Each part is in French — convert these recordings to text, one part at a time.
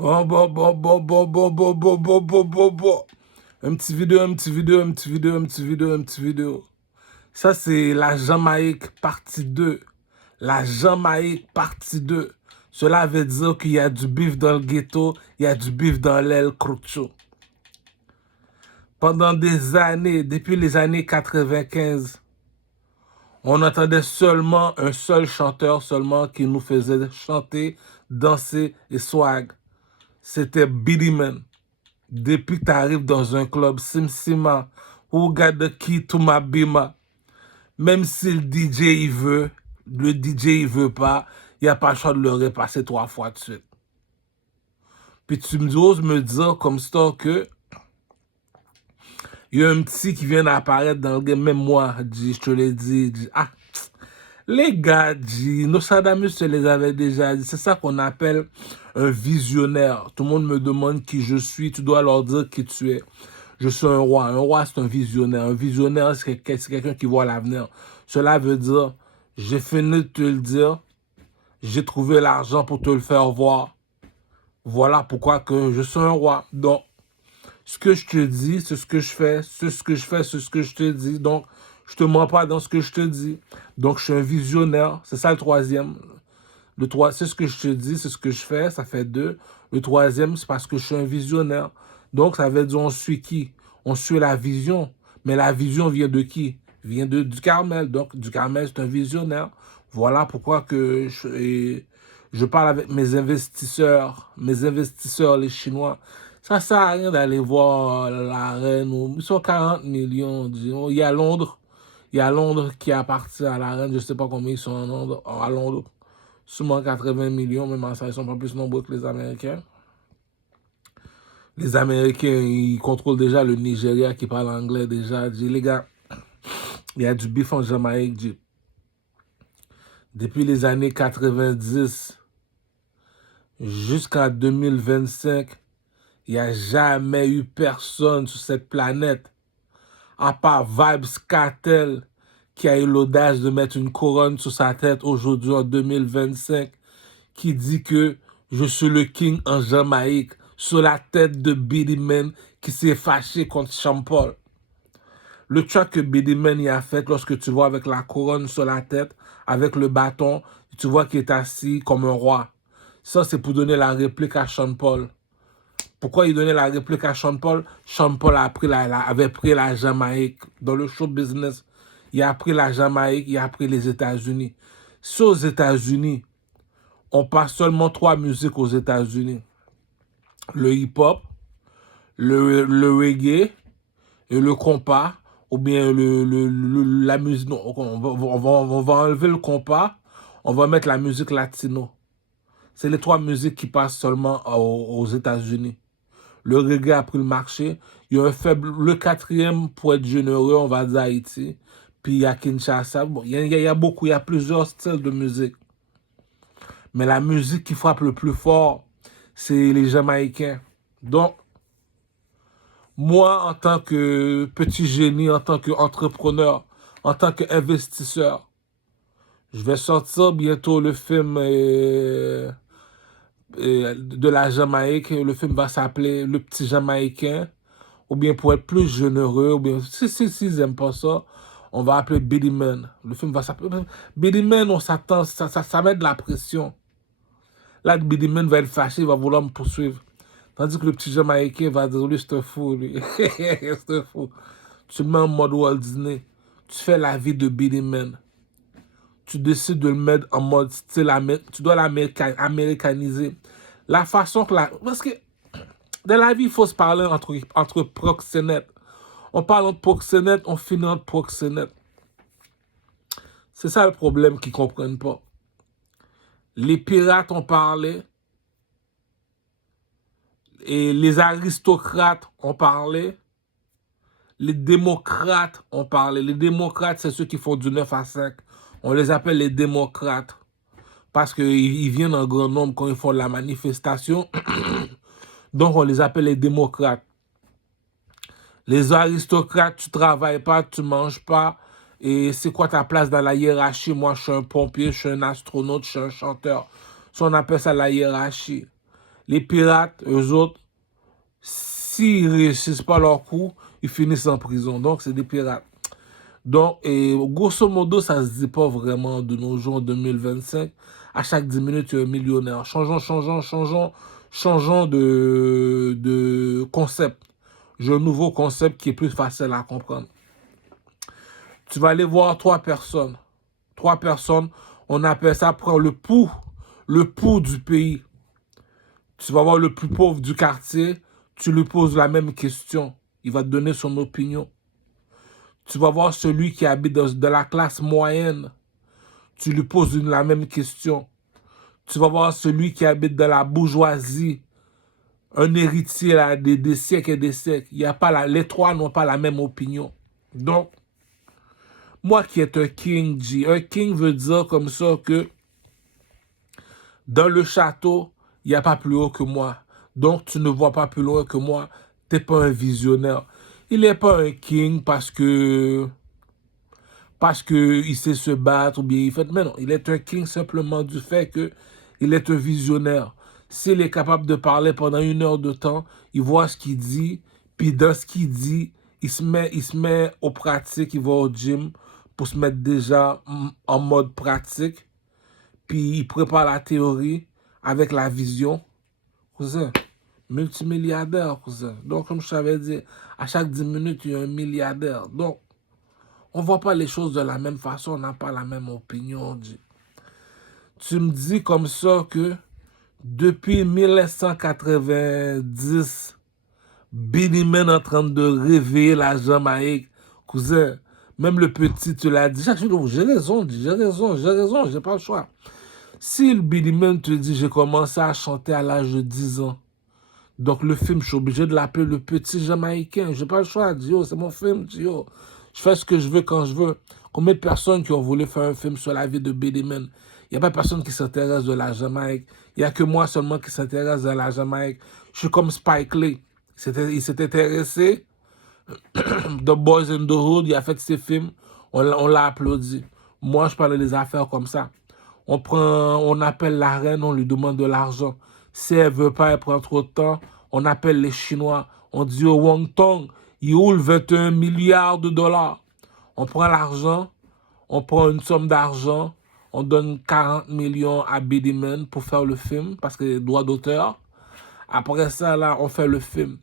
Bon. Un petit vidéo. Ça, c'est la Jamaïque partie 2. La Jamaïque partie 2. Cela veut dire qu'il y a du bif dans le ghetto, il y a du bif dans l'aile crocho. Pendant des années, depuis les années 95, on entendait seulement un seul chanteur seulement qui nous faisait chanter, danser et swag. C'était Beenie Man. Depuis que tu arrives dans un club, Simsima, who got the key to my bima, même si le DJ il veut, le DJ il veut pas, il n'y a pas le choix de le repasser 3 fois de suite. Puis tu oses me dire comme ça que il y a un petit qui vient d'apparaître dans le game, même moi, je te l'ai dit, les gars, Nostradamus se les avait déjà dit. C'est ça qu'on appelle un visionnaire. Tout le monde me demande qui je suis. Tu dois leur dire qui tu es. Je suis un roi. Un roi, c'est un visionnaire. Un visionnaire, c'est quelqu'un qui voit l'avenir. Cela veut dire, j'ai fini de te le dire. J'ai trouvé l'argent pour te le faire voir. Voilà pourquoi que je suis un roi. Donc, ce que je te dis, c'est ce que je fais. C'est ce que je fais, c'est ce que je te dis. Donc, je te mens pas dans ce que je te dis. Donc, je suis un visionnaire. C'est ça le troisième. C'est ce que je te dis, c'est ce que je fais. Ça fait 2. Le troisième, c'est parce que je suis un visionnaire. Donc, ça veut dire on suit qui? On suit la vision. Mais la vision vient de qui? Vient du Carmel. Donc, du Carmel, c'est un visionnaire. Voilà pourquoi que je parle avec mes investisseurs, les Chinois. Ça sert à rien d'aller voir la reine. Ils sont 40 millions, disons. Il y a Londres. Il y a Londres qui appartient à la reine. Je ne sais pas combien ils sont à Londres. Sûrement 80 millions, même ça, ils sont pas plus nombreux que les Américains. Les Américains, ils contrôlent déjà le Nigeria qui parle anglais déjà. Les gars, il y a du bif en Jamaïque. Depuis les années 90 jusqu'en 2025, il n'y a jamais eu personne sur cette planète, à part Vybz Kartel, qui a eu l'audace de mettre une couronne sur sa tête aujourd'hui en 2025, qui dit que je suis le king en Jamaïque, sur la tête de Beenie Man qui s'est fâché contre Sean Paul. Le track que Beenie Man y a fait, lorsque tu vois avec la couronne sur la tête, avec le bâton, tu vois qu'il est assis comme un roi. Ça, c'est pour donner la réplique à Sean Paul. Pourquoi il donnait la réplique à Sean Paul? Sean Paul avait pris la Jamaïque dans le show business. Il a pris la Jamaïque, il a pris les États-Unis. Si aux États-Unis, on passe seulement 3 musiques aux États-Unis. Le hip-hop, le reggae et le compas, ou bien la musique. Non, on va enlever le compas, on va mettre la musique latino. C'est les 3 musiques qui passent seulement aux États-Unis. Le reggae a pris le marché. Il y a un faible. Le 4e, pour être généreux, on va dire Haïti. Puis il y a Kinshasa. Bon, il y a beaucoup, il y a plusieurs styles de musique. Mais la musique qui frappe le plus fort, c'est les Jamaïcains. Donc, moi, en tant que petit génie, en tant qu'entrepreneur, en tant qu'investisseur, je vais sortir bientôt le film de la Jamaïque. Le film va s'appeler Le Petit Jamaïcain. Ou bien pour être plus généreux, ou bien si ils n'aiment pas ça, on va appeler Beenie Man. Le film va s'appeler Beenie Man, on s'attend, ça met de la pression. Là, Beenie Man va être fâché, il va vouloir me poursuivre. Tandis que le petit Jamaïcain va dire, lui, c'est un fou, lui. C'est un fou. Tu le mets en mode Walt Disney. Tu fais la vie de Beenie Man. Tu décides de le mettre en mode style tu dois l'américaniser. La façon que parce que dans la vie, il faut se parler entre proxénètes. On parle entre proxénètes, on finit entre proxénètes. C'est ça le problème qu'ils ne comprennent pas. Les pirates ont parlé. Et les aristocrates ont parlé. Les démocrates ont parlé. Les démocrates, c'est ceux qui font du 9 à 5. On les appelle les démocrates. Parce qu'ils viennent en grand nombre quand ils font de la manifestation. Donc, on les appelle les démocrates. Les aristocrates, tu travailles pas, tu manges pas. Et c'est quoi ta place dans la hiérarchie? Moi, je suis un pompier, je suis un astronaute, je suis un chanteur. Ça, on appelle ça la hiérarchie. Les pirates, eux autres, s'ils ne réussissent pas leur coup, ils finissent en prison. Donc, c'est des pirates. Donc, et grosso modo, ça ne se dit pas vraiment de nos jours en 2025. À chaque 10 minutes, il y a un millionnaire. Changeons de concept. J'ai un nouveau concept qui est plus facile à comprendre. Tu vas aller voir 3 personnes. 3 personnes, on appelle ça prendre le pouls du pays. Tu vas voir le plus pauvre du quartier, tu lui poses la même question. Il va te donner son opinion. Tu vas voir celui qui habite dans la classe moyenne. Tu lui poses la même question. Tu vas voir celui qui habite dans la bourgeoisie, un héritier là, des siècles et des siècles. Il y a pas les 3 n'ont pas la même opinion. Donc, moi qui est un king, un king veut dire comme ça que dans le château, il n'y a pas plus haut que moi. Donc, tu ne vois pas plus loin que moi. Tu n'es pas un visionnaire. Il n'est pas un king parce que il sait se battre ou bien il fait... Mais non, il est un king simplement du fait que il est un visionnaire. S'il est capable de parler pendant 1 heure de temps, il voit ce qu'il dit, puis dans ce qu'il dit, il se met aux pratiques, il va au gym pour se mettre déjà en mode pratique, puis il prépare la théorie avec la vision. Cousin, multimilliardaire, cousin. Donc, comme je t'avais dit, à chaque 10 minutes, il y a un milliardaire. Donc, on ne voit pas les choses de la même façon, on n'a pas la même opinion. Tu me dis comme ça que depuis 1990, Billy Man est en train de réveiller la Jamaïque. Cousin, même le petit, tu l'as dit. Chaque jour, j'ai raison, j'ai pas le choix. Si le Billy Man te dit, j'ai commencé à chanter à l'âge de 10 ans, donc le film, je suis obligé de l'appeler le petit Jamaïcain. J'ai pas le choix, Dio, c'est mon film, Dio. Je fais ce que je veux quand je veux. Combien de personnes qui ont voulu faire un film sur la vie de Billy Man? Il n'y a pas personne qui s'intéresse de la Jamaïque. Il n'y a que moi seulement qui s'intéresse de la Jamaïque. Je suis comme Spike Lee. Il s'est intéressé. The Boys in the Hood, il a fait ses films. On l'a applaudi. Moi, je parle des affaires comme ça. On appelle la reine, on lui demande de l'argent. Si elle ne veut pas, elle prend trop de temps. On appelle les Chinois. On dit au Wang Tong, il roule 21 milliards de dollars. On prend l'argent, on prend une somme d'argent, on donne 40 millions à Billy Man pour faire le film, parce que les droits d'auteur. Après ça, là, on fait le film.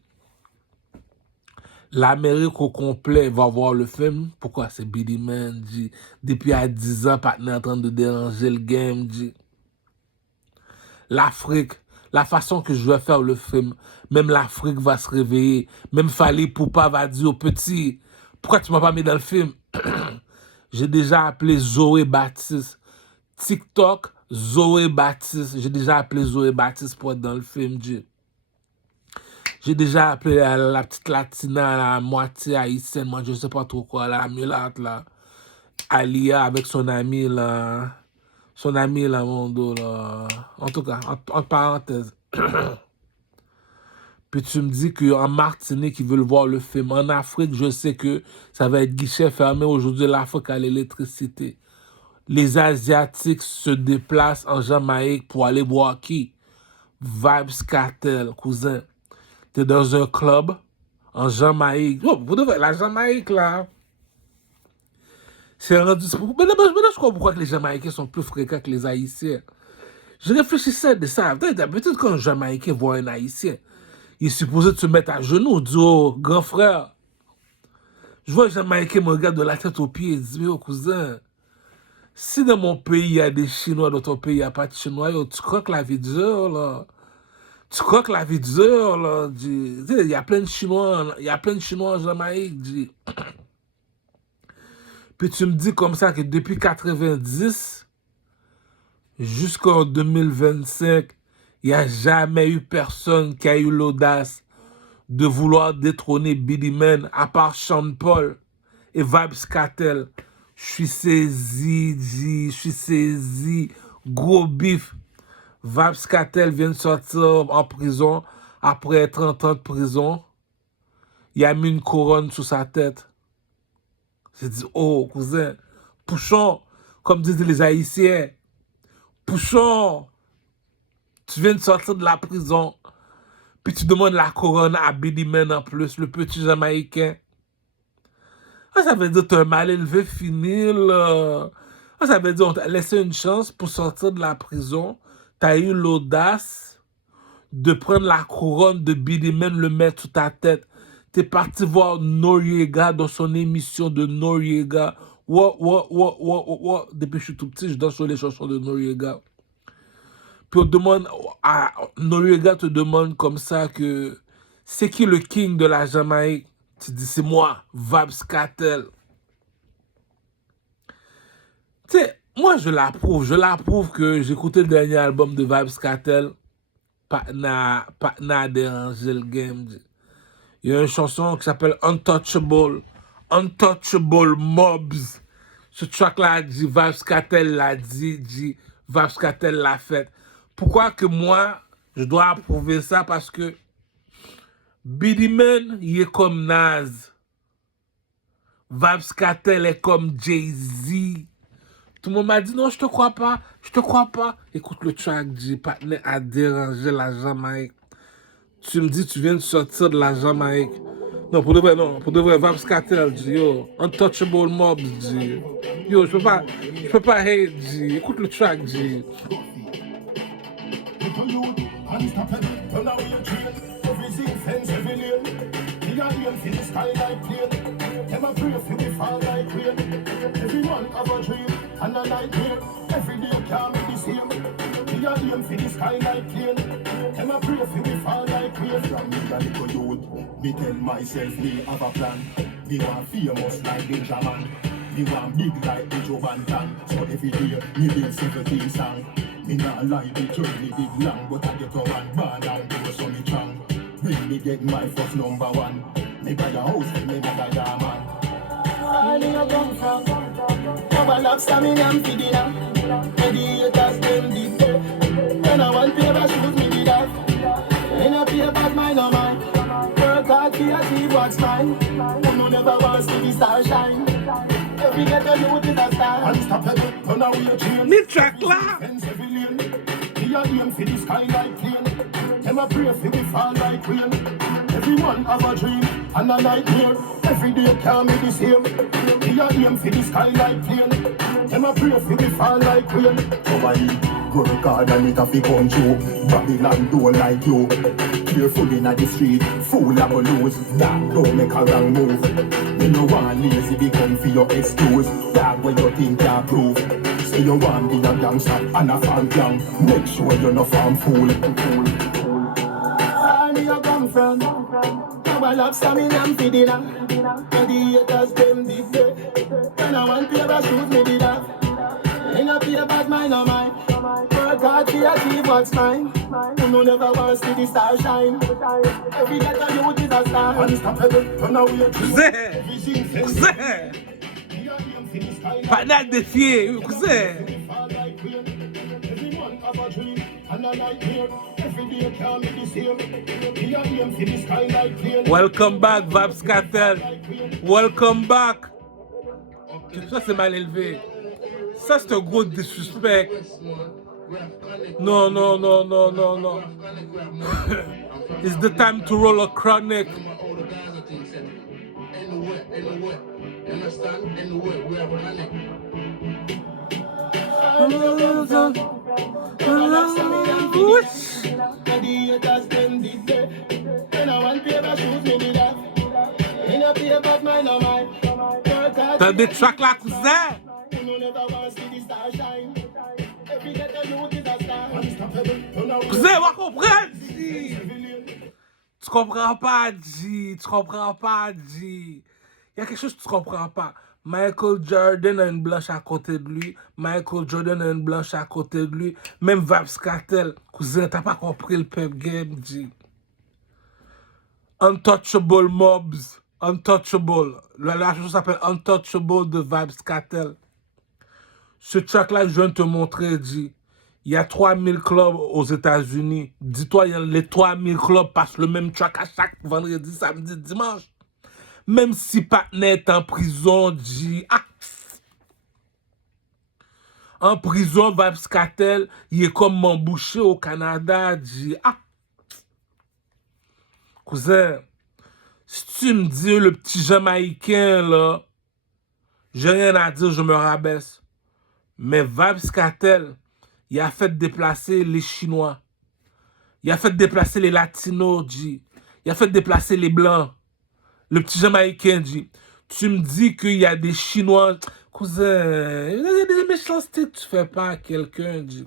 L'Amérique au complet va voir le film. Pourquoi? C'est Billy Man, dit. Depuis à 10 ans, Patna est en train de déranger le game, dit. L'Afrique, la façon que je vais faire le film, même l'Afrique va se réveiller. Même Fally Poupa va dire au petit, pourquoi tu m'as pas mis dans le film? J'ai déjà appelé Zoé Baptiste. TikTok, Zoé Baptiste. J'ai déjà appelé Zoé Baptiste pour être dans le film, dit. J'ai déjà appelé la petite Latina, la moitié haïtienne, moi je sais pas trop quoi, la mulâtre là. Alia avec son ami là. Son ami là, mon dos là. En tout cas, en parenthèse. Puis tu me dis qu'en Martinique, ils veulent voir le film. En Afrique, je sais que ça va être guichet fermé. Aujourd'hui, l'Afrique a l'électricité. Les Asiatiques se déplacent en Jamaïque pour aller voir qui? Vybz Kartel, cousin. T'es dans un club en Jamaïque. Oh, la Jamaïque, là, c'est rendu... Maintenant, je comprends pourquoi les Jamaïcains sont plus fréquents que les Haïtiens. Je réfléchissais de ça. Peut-être quand un Jamaïcain voit un Haïtien, il est supposé de se mettre à genoux, dire oh, grand frère. Je vois un Jamaïcain me regarde de la tête aux pieds et dit oh, cousin, si dans mon pays il y a des Chinois, dans ton pays il n'y a pas de Chinois, yo, tu crois que la vie dure, là? Tu crois que la vie dure, là? Il y a plein de Chinois, en Jamaïque, dit. Puis tu me dis comme ça que depuis 90 jusqu'en 2025, il n'y a jamais eu personne qui a eu l'audace de vouloir détrôner Billy Man, à part Sean Paul et Vybz Kartel. Je suis saisi, je suis saisi. Gros bif. Vybz Kartel vient de sortir en prison après 30 ans de prison. Il a mis une couronne sous sa tête. J'ai dit, oh, cousin, Pouchon, comme disent les Haïtiens, Pouchon, tu viens de sortir de la prison. Puis tu demandes la couronne à Billy Man en plus, le petit Jamaïcain. Ah, ça veut dire que tu as un mal élevé fini, là. Ah, ça veut dire qu'on t'a laissé une chance pour sortir de la prison. Tu as eu l'audace de prendre la couronne de Billy Man, le mettre sur ta tête. Tu es parti voir Noriega dans son émission de Noriega. Depuis que je suis tout petit, je danse sur les chansons de Noriega. Puis on demande, Noriega te demande comme ça que c'est qui le king de la Jamaïque? Tu dis, c'est moi, Vybz Kartel. Tu sais, moi je l'approuve que j'ai écouté le dernier album de Vybz Kartel, pas n'a dérangé le game. Il y a une chanson qui s'appelle Untouchable Mobs. Ce track-là dit, Vybz Kartel l'a dit, Vybz Kartel l'a fait. Pourquoi que moi, je dois approuver ça? Parce que Billy Man, il est comme Nas. Vybz Kartel est comme Jay-Z. Tout le monde m'a dit, non, je te crois pas. Écoute le track, G, partenaire a dérangé la Jamaïque. Tu me dis, tu viens de sortir de la Jamaïque. Non, pour de vrai, Vybz Kartel, G, yo. Untouchable Mobs, G. Yo, je peux pas hate, G. Écoute le track, G. And a nightmare, every day can't be the same. Me a aim for the sky like plane. Them a pray for me fall like rain. From me a little youth, me tell myself me have a plan. Me want famous like Benjamin. Me want big like the Joe Bantan. So every day me build 17 songs. Me not lie, the journey big long, but I get a one born and do so me strong. Bring me get my first #1. Me buy a house and me buy a man. Where do you come from? Never love stamina and feeding up. Mediators them deep. When I want paper shoes me did that. In a paper mine or mine. Work hard to achieve what's mine. No never wants to be star shine. Every get a youth is a star. Unstoppable, run away train. Ni track là. Me a aim for the sky like plane. Them a pray for me fall like rain. Everyone have a dream and a nightmare. Every day can't be the same. Me a aim for the sky like plane. Them a pray for me fall like rain. So I work hard and it a fi come true. Babylon don't like you. Careful inna the street, fool a go lose. Dog don't make a wrong move. Me no want lazy become for your excuse. Dog when you think you prove. Say you want be a gangster and a farm clown. Make sure you no farm fool. Where you come from? Never love stamina and feeding up. Mediators them big day. When I want paper shoes me did that. In a paper mine or mine. Work hard to achieve what's mine. You never want to see the star shine. Every day a youth is a star. Unstoppable, run away Cousin. Partenaire défié, cousin. Welcome back, Vybz Kartel. Welcome back. Ça, c'est mal élevé. Ça, c'est un gros disrespect. Non. It's the time to roll a chronic. T'as des tracks là, cousin? Cousin, va comprendre, G. Tu comprends pas, G. Il y a quelque chose que tu comprends pas. Michael Jordan a une blanche à côté de lui. Même Vybz Kartel. Cousin, t'as pas compris le pep game, G. Untouchable Mobs. Untouchable. La chanson s'appelle Untouchable de Vybz Kartel. Ce track-là, je viens de te montrer, G. Il y a 3000 clubs aux États-Unis. Dis-toi, les 3000 clubs passent le même track à chaque vendredi, samedi, dimanche. Même si Patna est en prison, G. En prison, Vybz Kartel, il est comme m'emboucher au Canada, G. Cousin, si tu me dis le petit Jamaïcain, là, j'ai rien à dire, je me rabaisse. Mais Vybz Kartel, il a fait déplacer les Chinois. Il a fait déplacer les Latinos, G. Il a fait déplacer les Blancs. Le petit Jamaïcain, G. Tu me dis qu'il y a des Chinois. Cousin, il y a des méchancetés que tu fais pas à quelqu'un, G.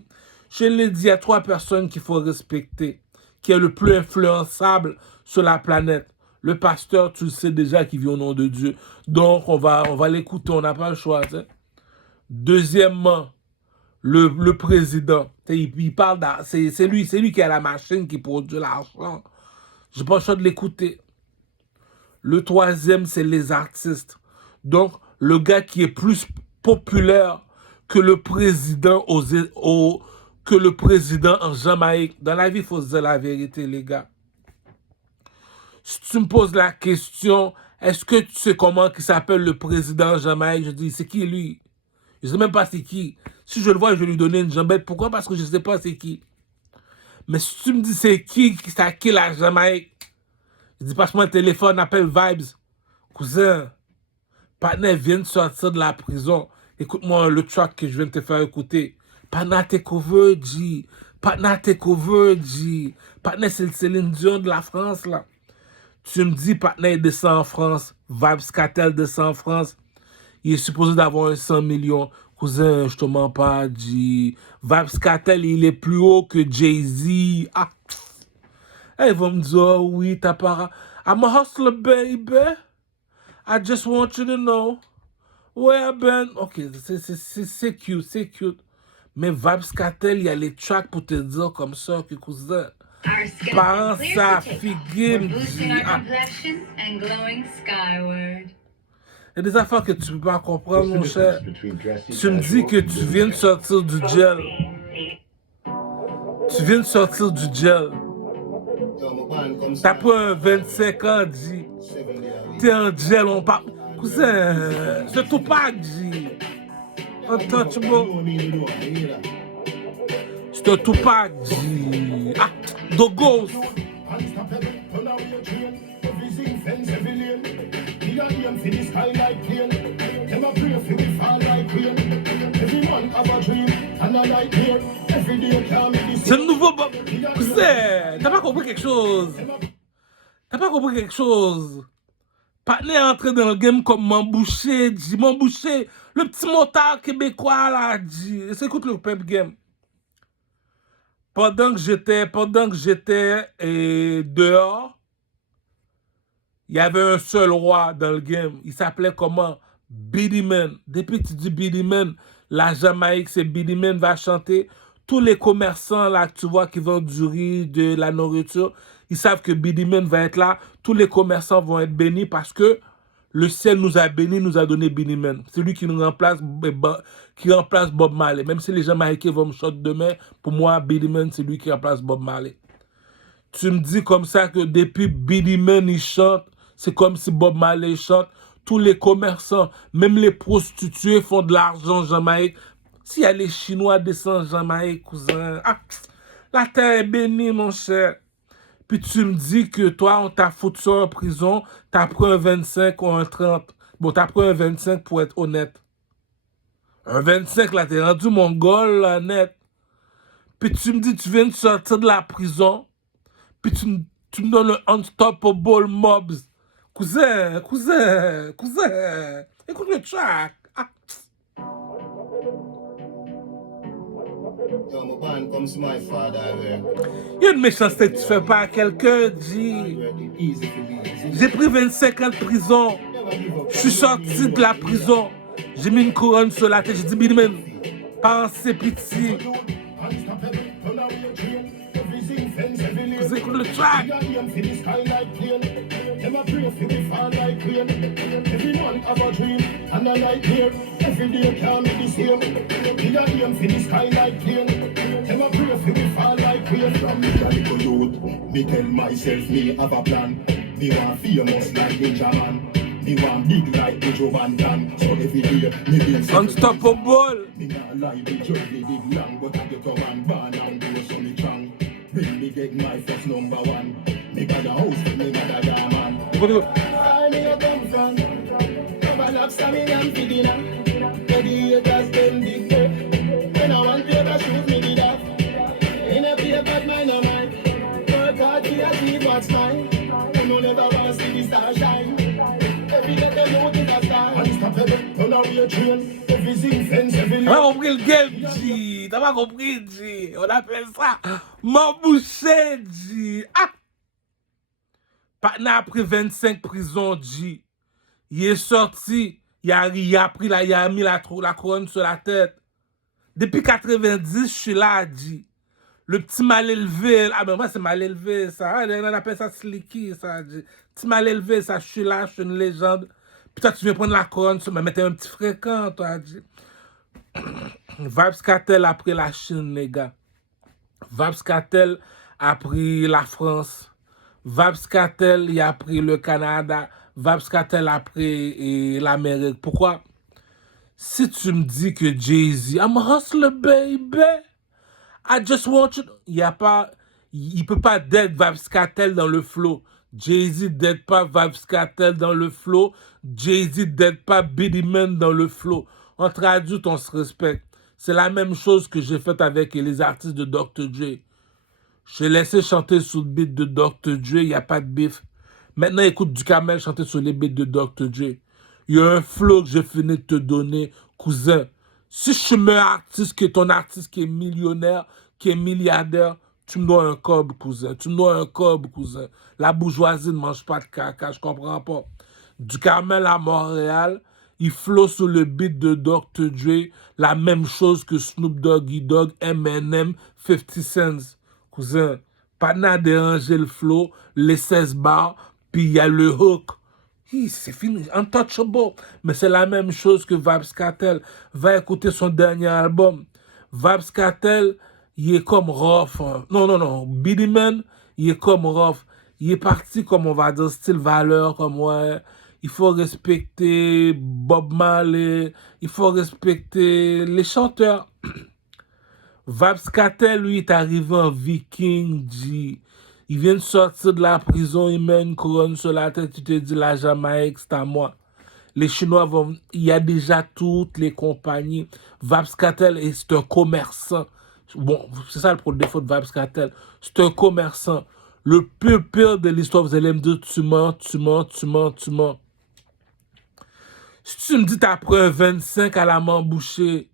Je l'ai dit, il y a 3 personnes qu'il faut respecter, qui est le plus influençable sur la planète. Le pasteur, tu le sais déjà, qui vit au nom de Dieu. Donc, on va l'écouter, on n'a pas le choix. T'sais. Deuxièmement, le président. Il parle c'est lui qui a la machine qui produit l'argent. J'ai pas le choix de l'écouter. Le troisième, c'est les artistes. Donc, le gars qui est plus populaire que le président que le président en Jamaïque. Dans la vie, il faut se dire la vérité, les gars. Si tu me poses la question, est-ce que tu sais comment il s'appelle le président en Jamaïque? Je dis, c'est qui lui? Je ne sais même pas c'est qui. Si je le vois, je vais lui donner une jambette. Pourquoi? Parce que je ne sais pas c'est qui. Mais si tu me dis c'est qui la Jamaïque, je dis passe-moi le téléphone, appelle Vybz. Cousin, partner vient de sortir de la prison. Écoute-moi le track que je viens de te faire écouter. Partner Takeover, G. Partner Takeover, G. Partner, c'est Céline Dion de la France, là. Tu me dis, partner descend en France. Vybz Kartel descend en France. Il est supposé d'avoir 100 millions. Cousin, je te mens pas, G. Vybz Kartel, il est plus haut que Jay-Z. Ah. Ils vont me dire, oh oui, t'as pas... I'm a hustler, baby. I just want you to know where I've been. Ok, c'est cute, c'est cute. Mais Vybz Kartel, il y a les tracks pour te dire comme ça que cousin. Parents, ça figure. Il y a des affaires que tu peux pas comprendre, mon cher. Tu me dis que tu viens de sortir du gel. Tu viens de sortir du gel. T'as pris un 25 ans, G. T'es en gel, on parle. Cousin, c'est Tupac, G. Untouchable. C'est Tupac, G. Ah, The Ghost. C'est le nouveau Bob. Cousin, t'as pas compris quelque chose? T'as pas compris quelque chose? Partner est entré dans le game comme Mambouché, G. Mambouché, le petit motard québécois là, G. Écoute le pep game. Pendant que j'étais dehors, il y avait un seul roi dans le game. Il s'appelait comment? Beenie Man. Depuis que tu dis Beenie Man, la Jamaïque, c'est Beenie Man va chanter. Tous les commerçants là, tu vois, qui vendent du riz, de la nourriture, ils savent que Beenie Man va être là. Tous les commerçants vont être bénis parce que le ciel nous a bénis, nous a donné Beenie Man. C'est lui qui nous remplace, Bob Marley. Même si les Jamaïcains vont me chanter demain, pour moi, Beenie Man, c'est lui qui remplace Bob Marley. Tu me dis comme ça que depuis Beenie Man, il chante, c'est comme si Bob Marley chante. Tous les commerçants, même les prostituées font de l'argent en Jamaïque. S'il y a les Chinois descendent en Jamaïque, cousin, ah, la terre est bénie, mon cher. Puis tu me dis que toi, on t'a foutu en prison, t'as pris un 25 ou un 30. Bon, t'as pris un 25 pour être honnête. Un 25, là, t'es rendu mongol, là, net. Puis tu me dis, tu viens de sortir de la prison, puis tu me donnes le Unstoppable Mobs. Cousin, écoute le track. Ah. Il y a une méchanceté que tu fais pas à quelqu'un, G. J'ai pris 25 ans de prison. Je suis sorti de la prison. J'ai mis une couronne sur la tête. J'ai dit, Beenie Man, pensez pitié. Vous écoutez le track. Me tell myself me have a plan. Me want famous like Benjamin. Me want big like the Joe Van Damme. So every day me build Unstoppable. me not lie, the journey big long, but I get a man born and do so me strong. When me get my first #1, Me got a house, me got a car, man. I me a come from. Cover lobster, me am for dinner. Where the haters them big go. When I want paper shoes, me did that. In a paper, but mine no mine. Work hard to achieve what's mine. You know never want to see the star shine. Every day they know it's a star. Unstoppable, turn away your train. Everything fence, every T'as pas compris le game, G. T'as pas compris, G. On appelle ça m'emboucher, G. Ah! Patna a pris 25 prisons, G. Il est sorti. Il a pris la, il a mis la couronne sur la tête. Depuis 90, je suis là, G. Le petit mal élevé. Ah ben moi, c'est mal élevé, ça. On appelle ça slicky, ça, G. Petit mal élevé, ça. Je suis là, je suis une légende. Puis toi, tu viens prendre la couronne sur moi. Mais t'es un petit fréquent, toi, G. Vybz Kartel a pris la Chine, les gars. Vybz Kartel a pris la France. Vybz Kartel, il a pris le Canada. Vybz Kartel a pris l'Amérique. Pourquoi? Si tu me dis que Jay-Z, I'm a hustler, baby. I just want you. Il peut pas dead Vybz Kartel dans le flow. Jay-Z dead pas Vybz Kartel dans le flow. Jay-Z dead pas Biddy Man dans le flow. Entre adultes, on se respecte. C'est la même chose que j'ai fait avec les artistes de Dr. Dre. J'ai laissé chanter sous le beat de Dr. Dre, il n'y a pas de bif. Maintenant, écoute Ducamel chanter sur les beats de Dr. Dre. Il y a un flow que j'ai fini de te donner, cousin. Si je suis meilleur artiste que ton artiste qui est millionnaire, qui est milliardaire, tu me dois un cob, cousin. Tu me dois un cob, cousin. La bourgeoisie ne mange pas de caca, je comprends pas. Ducamel à Montréal, il flow sur le beat de Dr. Dre, la même chose que Snoop Doggy Dogg, Eminem, 50 Cent. Cousin, pas n'a dérangé le flow, les 16 bars, puis il y a le hook. C'est fini, untouchable. Mais c'est la même chose que Vybz Kartel. Va écouter son dernier album. Vybz Kartel, il est comme rough. Hein. Non. Biddy Man, il est comme rough. Il est parti comme, on va dire, style valeur, comme ouais. Il faut respecter Bob Marley. Il faut respecter les chanteurs. Vybz Kartel, lui, est arrivé en viking, G. Il vient de sortir de la prison, il met une couronne sur la tête, tu te dis la Jamaïque, c'est à moi. Les Chinois vont... Il y a déjà toutes les compagnies. Vybz Kartel, c'est un commerçant. Bon, c'est ça le défaut de Vybz Kartel. C'est un commerçant. Le pire de l'histoire, vous allez me dire, tu mens. Si tu me dis, t'as pris un 25 à la main bouchée,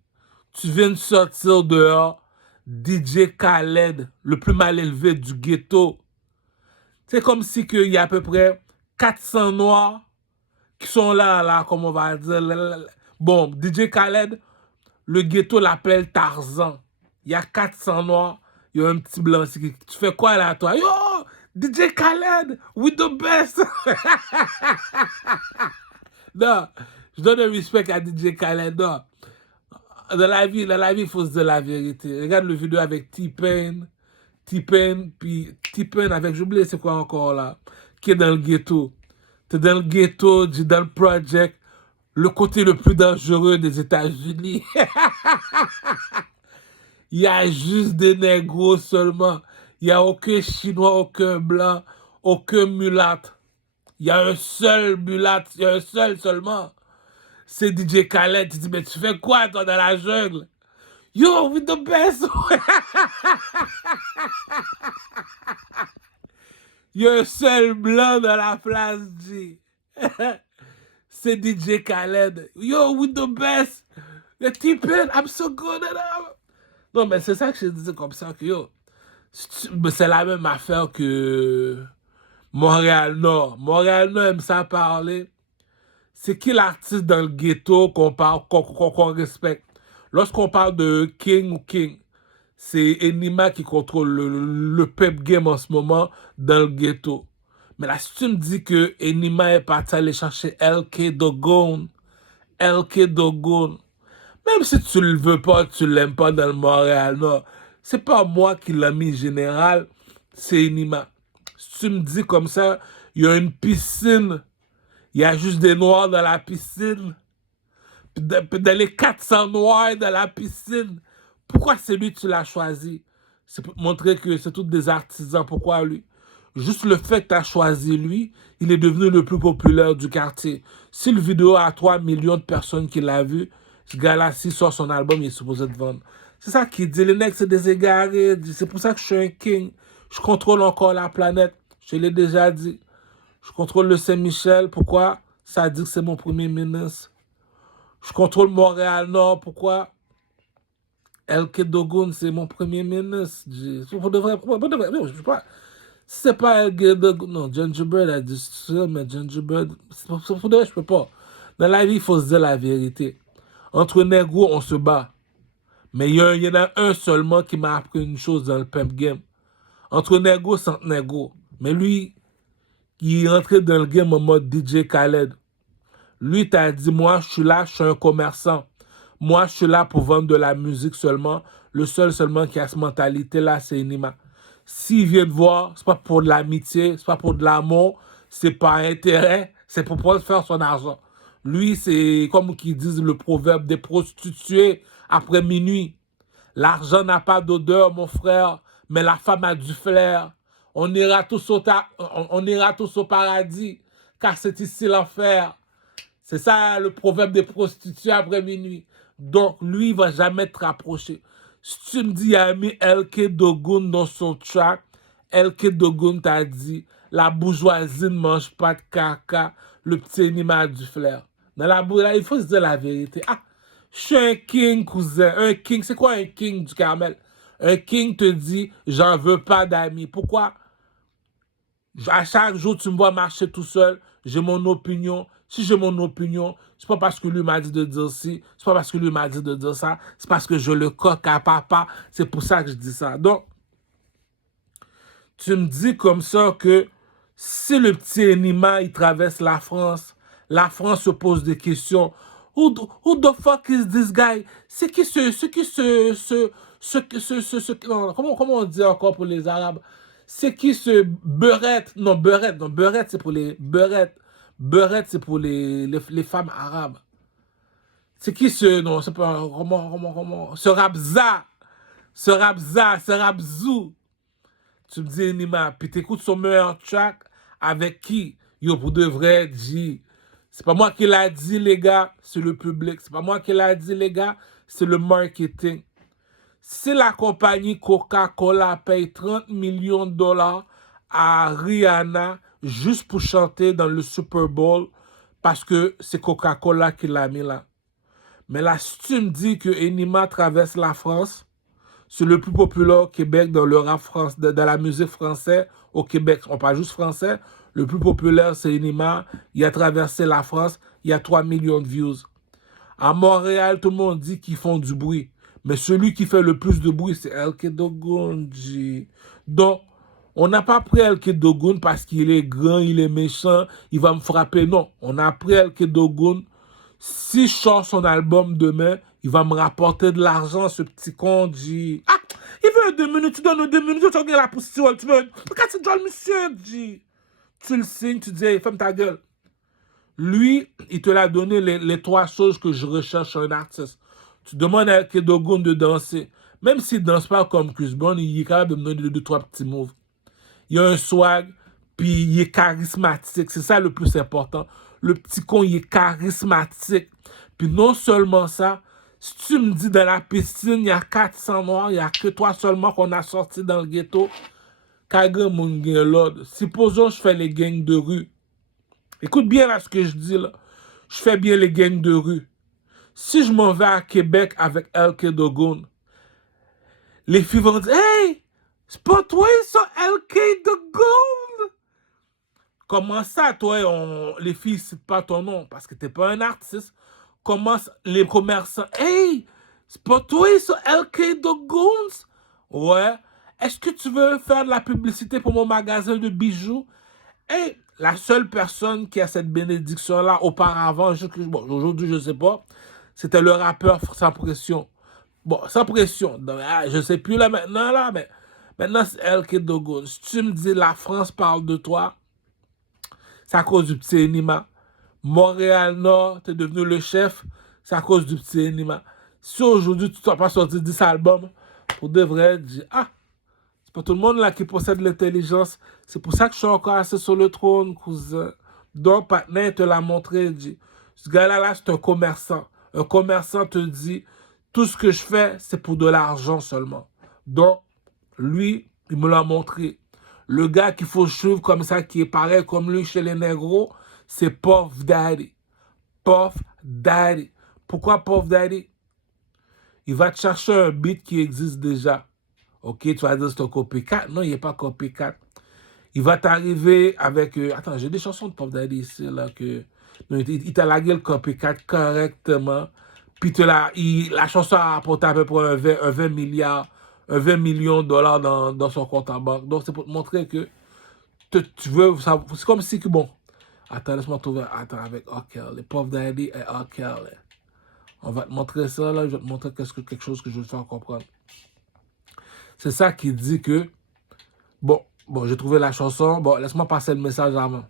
tu viens de sortir dehors, DJ Khaled, le plus mal élevé du ghetto. C'est comme si il y a à peu près 400 noirs qui sont là, comme on va dire. Bon, DJ Khaled, le ghetto l'appelle Tarzan. Il y a 400 noirs, il y a un petit blanc. Tu fais quoi là, toi? Yo, DJ Khaled, we the best! Non, je donne un respect à DJ Khaled, non. Dans la vie, il faut se dire la vérité. Regarde le vidéo avec T-Pain, puis T-Pain avec, j'oublie c'est quoi encore là, qui est dans le ghetto. T'es dans le ghetto, dans le project, le côté le plus dangereux des États-Unis. Il y a juste des négros seulement. Il n'y a aucun Chinois, aucun blanc, aucun mulâtre. Il y a un seul mulâtre, il y a un seul seulement. C'est DJ Khaled. Tu dis, mais tu fais quoi, toi, dans la jungle? Yo, with the best! Il y a un seul blanc dans la place, G. C'est DJ Khaled. Yo, with the best! Le type, I'm so good at it. Non, mais c'est ça que je disais comme ça, que yo, c'est la même affaire que Montréal-Nord. Montréal-Nord aime ça parler. C'est qui l'artiste dans le ghetto qu'on respecte? Lorsqu'on parle de King, c'est Enima qui contrôle le pep game en ce moment dans le ghetto. Mais là, si tu me dis que Enima est parti aller chercher LK Doggone, même si tu le veux pas, tu l'aimes pas dans le Montréal, non, c'est pas moi qui l'ai mis général, c'est Enima. Si tu me dis comme ça, il y a une piscine, il y a juste des noirs dans la piscine, puis dans les 400 noirs dans la piscine, pourquoi c'est lui que tu l'as choisi? C'est pour te montrer que c'est tous des artisans, pourquoi lui? Juste le fait que tu as choisi lui, il est devenu le plus populaire du quartier. Si le vidéo a 3 millions de personnes qui l'ont vu, ce gars-là, s'il sort son album, il est supposé te vendre. C'est ça qu'il dit. Les mecs, c'est des égarés. C'est pour ça que je suis un king. Je contrôle encore la planète. Je l'ai déjà dit. Je contrôle le Saint-Michel. Pourquoi? Ça dit que c'est mon premier ministre. Je contrôle Montréal-Nord. Pourquoi? LK Dogoun, c'est mon premier ministre. Pour de vrai, je sais pas. Si c'est pas LK Dogoun, non, Gingerbread a dit ça, mais Gingerbread, pour de vrai, je peux pas. Dans la vie, il faut se dire la vérité. Entre négros, on se bat. Mais il y en a un seulement qui m'a appris une chose dans le pimp game. Entre négros, c'est entre négros. Mais lui, il est entré dans le game en mode DJ Khaled. Lui, t'as dit, moi, je suis là, je suis un commerçant. Moi, je suis là pour vendre de la musique seulement. Le seul seulement qui a cette mentalité-là, c'est Enima. S'il vient te voir, c'est pas pour de l'amitié, c'est pas pour de l'amour, c'est pas intérêt, c'est pour pouvoir faire son argent. Lui, c'est comme qu'ils disent le proverbe des prostituées après minuit. L'argent n'a pas d'odeur, mon frère, mais la femme a du flair. On ira tous au paradis, car c'est ici l'enfer. C'est ça le proverbe des prostituées après minuit. Donc, lui, il ne va jamais te rapprocher. Si tu me dis, il a mis LK Dogoun dans son track, LK Dogoun t'a dit, la bourgeoisie ne mange pas de caca, le petit Enima a du flair. Dans la bourgeoisie, il faut se dire la vérité. Ah, je suis un king, cousin. Un king, c'est quoi un king du Carmel? Un king te dit, j'en veux pas d'amis. Pourquoi? À chaque jour, tu me vois marcher tout seul, j'ai mon opinion. Si j'ai mon opinion, c'est pas parce que lui m'a dit de dire ci, c'est pas parce que lui m'a dit de dire ça, c'est parce que je le coque à papa. C'est pour ça que je dis ça. Donc, tu me dis comme ça que si le petit Enima, il traverse la France se pose des questions. Who the fuck is this guy? C'est qui non, comment on dit encore pour les Arabes? C'est qui ce beurette? Non, beurette, c'est pour les beurette. Beurette, c'est pour les femmes arabes. C'est qui ce, non, c'est pas, ce Rabza. Ce Rabzou. Tu me dis, Enima, puis t'écoutes son meilleur track avec qui? Yo, pour de vrai, G. C'est pas moi qui l'a dit, les gars, c'est le public. C'est pas moi qui l'a dit, les gars, c'est le marketing. Si la compagnie Coca-Cola paye 30 millions de dollars à Rihanna juste pour chanter dans le Super Bowl parce que c'est Coca-Cola qui l'a mis là. Mais là, si tu me dis que Enima traverse la France, c'est le plus populaire au Québec dans le rap français, dans la musique française au Québec. On parle juste français. Le plus populaire, c'est Enima. Il a traversé la France. Il y a 3 millions de views. À Montréal, tout le monde dit qu'ils font du bruit. Mais celui qui fait le plus de bruit, c'est LK Dogoun. Donc, on n'a pas pris LK Dogoun parce qu'il est grand, il est méchant, il va me frapper. Non, on a pris LK Dogoun. Si je sors son album demain, il va me rapporter de l'argent, ce petit con. Ah, il veut 2 minutes, tu donnes 2 minutes, tu regardes la position, tu veux. Regarde, c'est John Monsieur, tu le signes, tu dis, hey, ferme ta gueule. Lui, il te l'a donné les 3 choses que je recherche chez un artiste. Tu demandes à LK Dogoun de danser. Même s'il ne danse pas comme Chris Brown, il est capable de me donner 2-3 petits moves. Il a un swag, puis il est charismatique. C'est ça le plus important. Le petit con, il est charismatique. Puis non seulement ça, si tu me dis dans la piscine, il y a 400 noirs, il n'y a que toi seulement qu'on a sorti dans le ghetto, Kagre mon gen l'ordre. Supposons que je fais les gangs de rue. Écoute bien là ce que je dis là. Je fais bien les gangs de rue. Si je m'en vais à Québec avec LK Dogoun, les filles vont dire, hey, c'est pas toi ça, LK Dogoun? Comment ça, toi, les filles ne citent pas ton nom parce que t'es pas un artiste? Comment les commerçants, hey, c'est pas toi ça, LK Dogoun? Ouais. Est-ce que tu veux faire de la publicité pour mon magasin de bijoux? Hey, la seule personne qui a cette bénédiction-là auparavant, bon, aujourd'hui, je ne sais pas, c'était le rappeur Sans Pression. Bon, Sans Pression, donc, je ne sais plus là maintenant, mais maintenant c'est LK Dogoun. Si tu me dis la France parle de toi, c'est à cause du petit Enima. Montréal-Nord, tu es devenu le chef, c'est à cause du petit Enima. Si aujourd'hui tu n'as pas sorti 10 albums, pour de vrai, dis, ah, pas tout le monde là qui possède l'intelligence. C'est pour ça que je suis encore assis sur le trône, cousin. Donc, partenaire te l'a montré, il dit, ce gars-là, là, c'est un commerçant. Un commerçant te dit, tout ce que je fais, c'est pour de l'argent seulement. Donc, lui, il me l'a montré. Le gars qu'il faut suivre comme ça, qui est pareil comme lui chez les négros, c'est Puff Daddy. Puff Daddy. Pourquoi Puff Daddy? Il va te chercher un beat qui existe déjà. Ok, tu vas dire c'est un copycat. Non, il n'est pas copycat. Il va t'arriver avec... attends, j'ai des chansons de Puff Daddy ici, là, que... Non, il t'a lagué le copycat correctement. Puis la chanson a apporté à peu près un 20 milliards, un 20 millions de dollars dans son compte en banque. Donc, c'est pour te montrer que tu veux... C'est comme si que, bon... Attends, laisse-moi trouver... Attends, avec R. Kelly. Puff Daddy et R. Kelly. On va te montrer ça, là. Je vais te montrer quelque chose que je veux te faire comprendre. C'est ça qui dit que... Bon, j'ai trouvé la chanson. Bon, laisse-moi passer le message avant.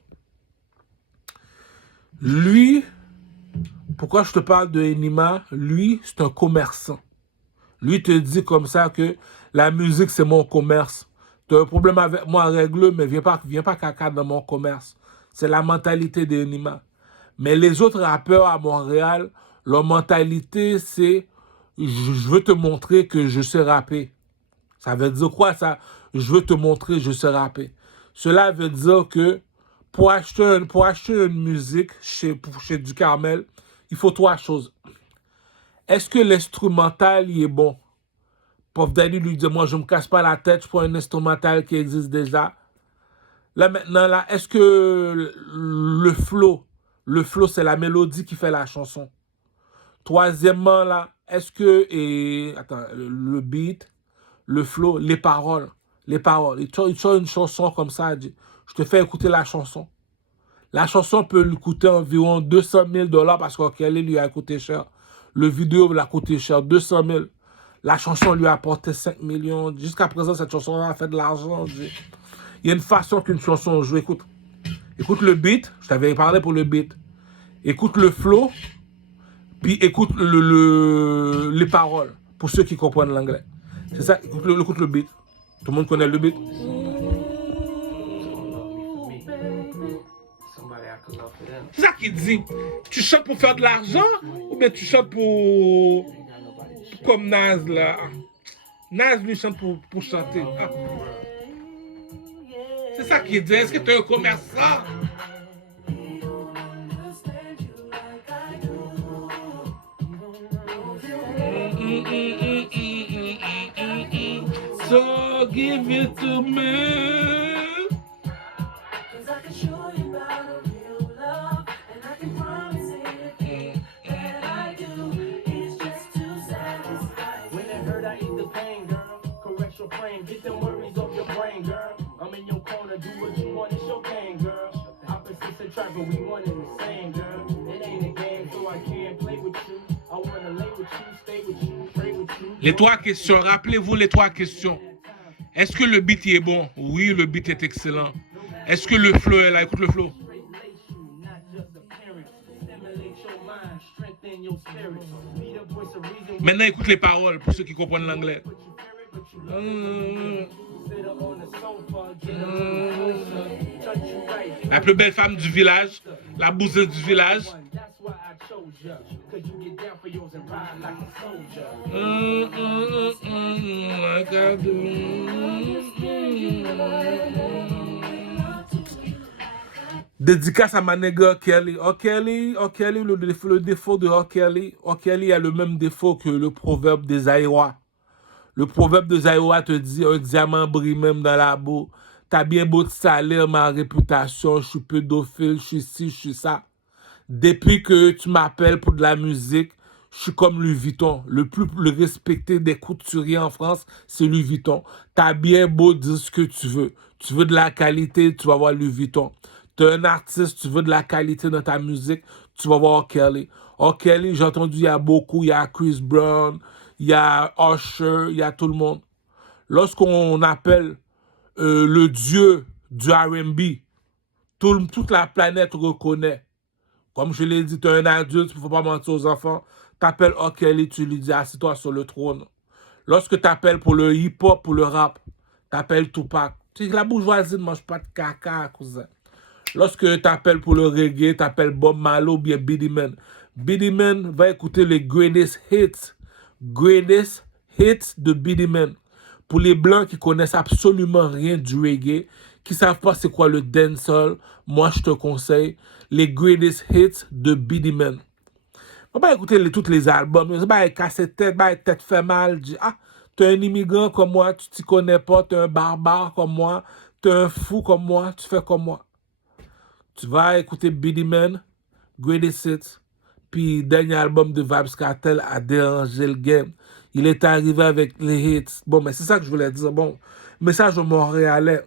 Lui, pourquoi je te parle de Enima? Lui, c'est un commerçant. Lui te dit comme ça que la musique, c'est mon commerce. Tu as un problème avec moi, règle-le, mais viens pas caca dans mon commerce. C'est la mentalité d'Enima. Mais les autres rappeurs à Montréal, leur mentalité, c'est je veux te montrer que je sais rapper. Ça veut dire quoi ça? Je veux te montrer que je sais rapper. Cela veut dire que pour acheter une musique chez Ducarmel, il faut trois choses. Est-ce que l'instrumental il est bon? Puff Daddy lui dit, moi je ne me casse pas la tête, je prends un instrumental qui existe déjà. Là maintenant, là, est-ce que le flow c'est la mélodie qui fait la chanson? Troisièmement, là, est-ce que, attends, le beat, le flow, les paroles. Il te une chanson comme ça, il dit, je te fais écouter la chanson. La chanson peut lui coûter environ 200 000 $ parce qu'elle lui a coûté cher. Le vidéo l'a coûté cher, 200 000. La chanson lui a apporté 5 millions. Jusqu'à présent, cette chanson a fait de l'argent. Il y a une façon qu'une chanson joue. Écoute le beat. Je t'avais parlé pour le beat. Écoute le flow. Puis écoute les paroles. Pour ceux qui comprennent l'anglais. C'est ça. Écoute le beat. Tout le monde connaît le beat. C'est ça qu'il dit. Tu chantes pour faire de l'argent ou bien tu chantes pour... Comme Nas là. Nas lui chante pour chanter. Ah. C'est ça qu'il dit. Est-ce que tu es un commerçant? So give it to me. Get them worries off your brain, girl. I'm in your corner, do what you want, it's your game, girl. Opposites attract, but we one and the same, girl. It ain't a game, so I can't play with you. I wanna lay with you, stay with you, pray with you. Les trois questions, rappelez-vous les trois questions. Est-ce que le beat est bon? Oui, le beat est excellent. Est-ce que le flow est là? Écoute le flow. Maintenant, écoute les paroles pour ceux qui comprennent l'anglais. La plus belle femme du village, la bouseuse du village. Dédicace à ma nègre Kelly. Kelly, le défaut de Kelly a le même défaut que le proverbe des Aïwa. Le proverbe de Zaïwa te dit, un diamant brille même dans la boue. T'as bien beau te salir ma réputation, je suis pédophile, je suis ci, je suis ça. Depuis que tu m'appelles pour de la musique, je suis comme Louis Vuitton. Le plus respecté des couturiers en France, c'est Louis Vuitton. T'as bien beau dire ce que tu veux. Tu veux de la qualité, tu vas voir Louis Vuitton. T'es un artiste, tu veux de la qualité dans ta musique, tu vas voir Kelly. Kelly, j'ai entendu, il y a beaucoup, il y a Chris Brown, il y a Usher, il y a tout le monde. Lorsqu'on appelle le dieu du R&B, toute la planète reconnaît. Comme je l'ai dit, tu es un adulte, il ne faut pas mentir aux enfants. Tu appelles Kelly, tu lui dis, assis-toi sur le trône. Lorsque tu appelles pour le hip-hop, pour le rap, T'appelles Tupac. Tu sais que la bourgeoisie ne mange pas de caca, cousin. Lorsque t'appelles pour le reggae, t'appelles Bob Marley ou bien Billy Man. Billy Man va écouter les greatest hits. Greatest hits de Billy Man. Pour les blancs qui connaissent absolument rien du reggae, qui savent pas c'est quoi le dancehall, moi je te conseille les greatest hits de Billy Man. On va pas écouter tous les albums, on va casser tête, tête fait mal, dit ah, t'es un immigrant comme moi, tu t'y connais pas, t'es un barbare comme moi, t'es un fou comme moi, tu fais comme moi. Tu vas écouter Billy Man, Greatest Hits, puis dernier album de Vybz Kartel a dérangé le game. Il est arrivé avec les hits. Bon, mais c'est ça que je voulais dire. Bon, message de Montréalais.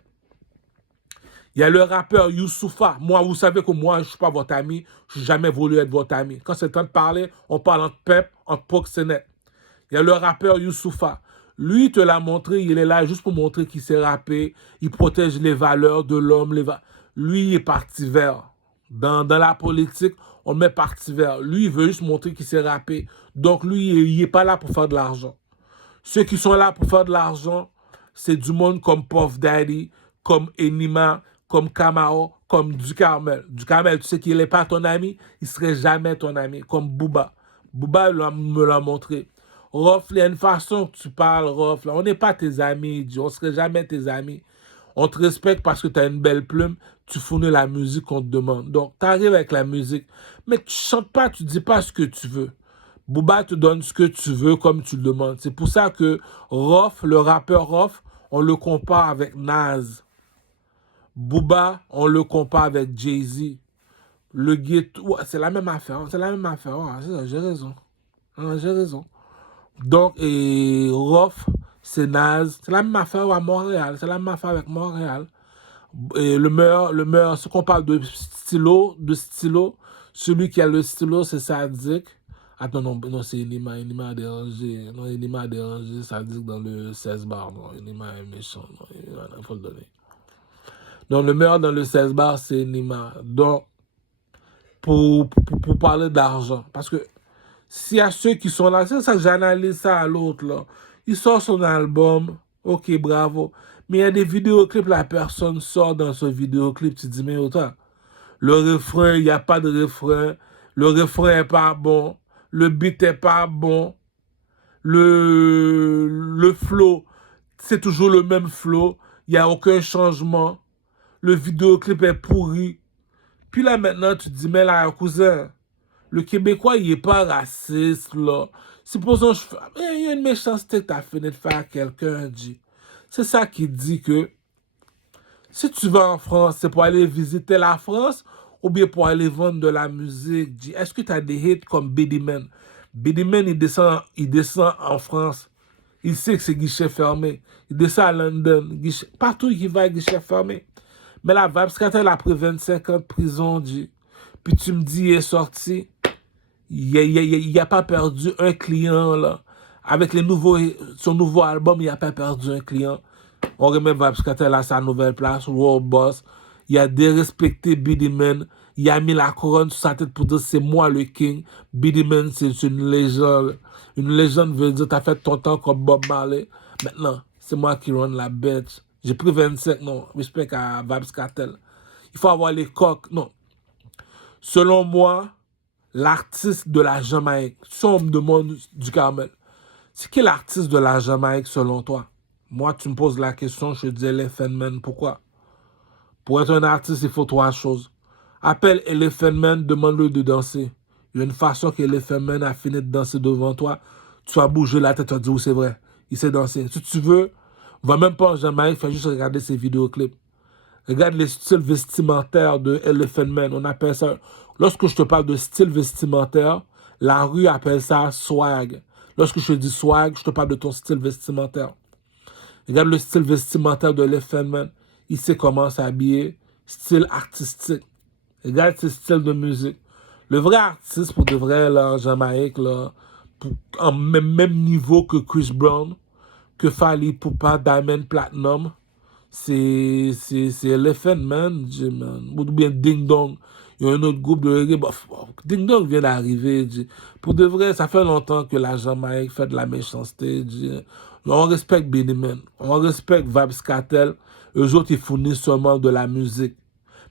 Il y a le rappeur Youssoupha. Moi, vous savez que moi, je ne suis pas votre ami. Je n'ai jamais voulu être votre ami. Quand c'est le temps de parler, on parle entre pep, entre proxénètes. Il y a le rappeur Youssoupha. Lui, il te l'a montré, il est là juste pour montrer qu'il sait rapper. Il protège les valeurs de l'homme. Lui, il est parti vert. Dans la politique, on met parti vert. Lui, il veut juste montrer qu'il sait rapper. Donc, lui, il n'est pas là pour faire de l'argent. Ceux qui sont là pour faire de l'argent, c'est du monde comme Puff Daddy, comme Enima, comme Kamao, comme Ducarmel. Ducarmel, tu sais qu'il n'est pas ton ami, il ne serait jamais ton ami. Comme Booba. Booba me l'a montré. Rof, il y a une façon que tu parles, Rof. On n'est pas tes amis, on ne serait jamais tes amis. On te respecte parce que tu as une belle plume, tu fournis la musique qu'on te demande. Donc, tu arrives avec la musique, mais tu chantes pas, tu dis pas ce que tu veux. Booba te donne ce que tu veux comme tu le demandes. C'est pour ça que Rof, le rappeur Rof, on le compare avec Nas. Booba, on le compare avec Jay-Z. Le ghetto, ouais, c'est la même affaire. C'est la même affaire. Ouais, c'est ça, j'ai raison. Ouais, j'ai raison. Donc, et Rof, c'est Nas. C'est la même affaire à Montréal. C'est la même affaire avec Montréal. Et le meilleur, ce qu'on parle de stylo, celui qui a le stylo, c'est Sadik. Attends, non, c'est Enima. Enima a dérangé. Non, Enima a dérangé Sadik dans le 16 bar. Non, Enima est méchant. Non, il faut le donner. Donc, le meilleur dans le 16 bar, c'est Enima. Donc, pour parler d'argent. Parce que s'il y a ceux qui sont là, c'est ça que j'analyse ça à l'autre, là. Il sort son album, ok, bravo. Mais il y a des vidéoclips, la personne sort dans ce vidéoclip, tu te dis, mais autant, le refrain, il n'y a pas de refrain, le refrain n'est pas bon, le beat n'est pas bon, le flow, c'est toujours le même flow, il n'y a aucun changement, le vidéoclip est pourri. Puis là, maintenant, tu te dis, mais là, cousin, le Québécois, il n'est pas raciste, là. Supposons, il y a une méchanceté que tu as fini de faire à quelqu'un, dit. C'est ça qui dit que si tu vas en France, c'est pour aller visiter la France ou bien pour aller vendre de la musique, dit. Est-ce que tu as des hits comme Billy Man? Billy Man, il descend en France. Il sait que c'est guichet fermé. Il descend à London. Partout il va, guichet fermé. Mais là, Vybz Kartel, après 25 ans de prison, dit. Puis tu me dis, il est sorti. Il n'a pas perdu un client, là. Avec son nouveau album, il n'a pas perdu un client. On remet Vybz Kartel à sa nouvelle place, World Boss. Il a dérespecté Billy Man. Il a mis la couronne sur sa tête pour dire c'est moi le king. Billy Man, c'est une légende. Une légende veut dire t'as fait ton temps comme Bob Marley. Maintenant, c'est moi qui run la bête. J'ai pris 25, non. Respect à Vybz Kartel. Il faut avoir les coques, non. Selon moi, l'artiste de la Jamaïque, si on me demande du Carmel, c'est qui l'artiste de la Jamaïque selon toi? Moi, tu me poses la question, je te dis Elephant Man. Pourquoi? Pour être un artiste, il faut 3 choses. Appelle Elephant Man, demande-le de danser. Il y a une façon qu'Elephant Man a fini de danser devant toi. Tu vas bouger la tête, tu vas dire, oui, c'est vrai. Il sait danser. Si tu veux, va même pas en Jamaïque, fais juste regarder ses vidéoclips. Regarde les styles vestimentaires de Elephant Man. On appelle ça... Lorsque je te parle de style vestimentaire, la rue appelle ça swag. Lorsque je te dis swag, je te parle de ton style vestimentaire. Regarde le style vestimentaire de Elephant Man. Il sait comment s'habiller. Style artistique. Regarde ses styles de musique. Le vrai artiste, pour de vrai, là, en Jamaïque, là, en même niveau que Chris Brown, que Fally Ipupa, Diamond Platinum, c'est Elephant Man, ou bien Ding Dong. Il y a un autre groupe de reggae. Ding Dong vient d'arriver. Pour de vrai, ça fait longtemps que la Jamaïque fait de la méchanceté. On respecte Benny Man, on respecte Vybz Kartel. Eux autres, ils fournissent seulement de la musique.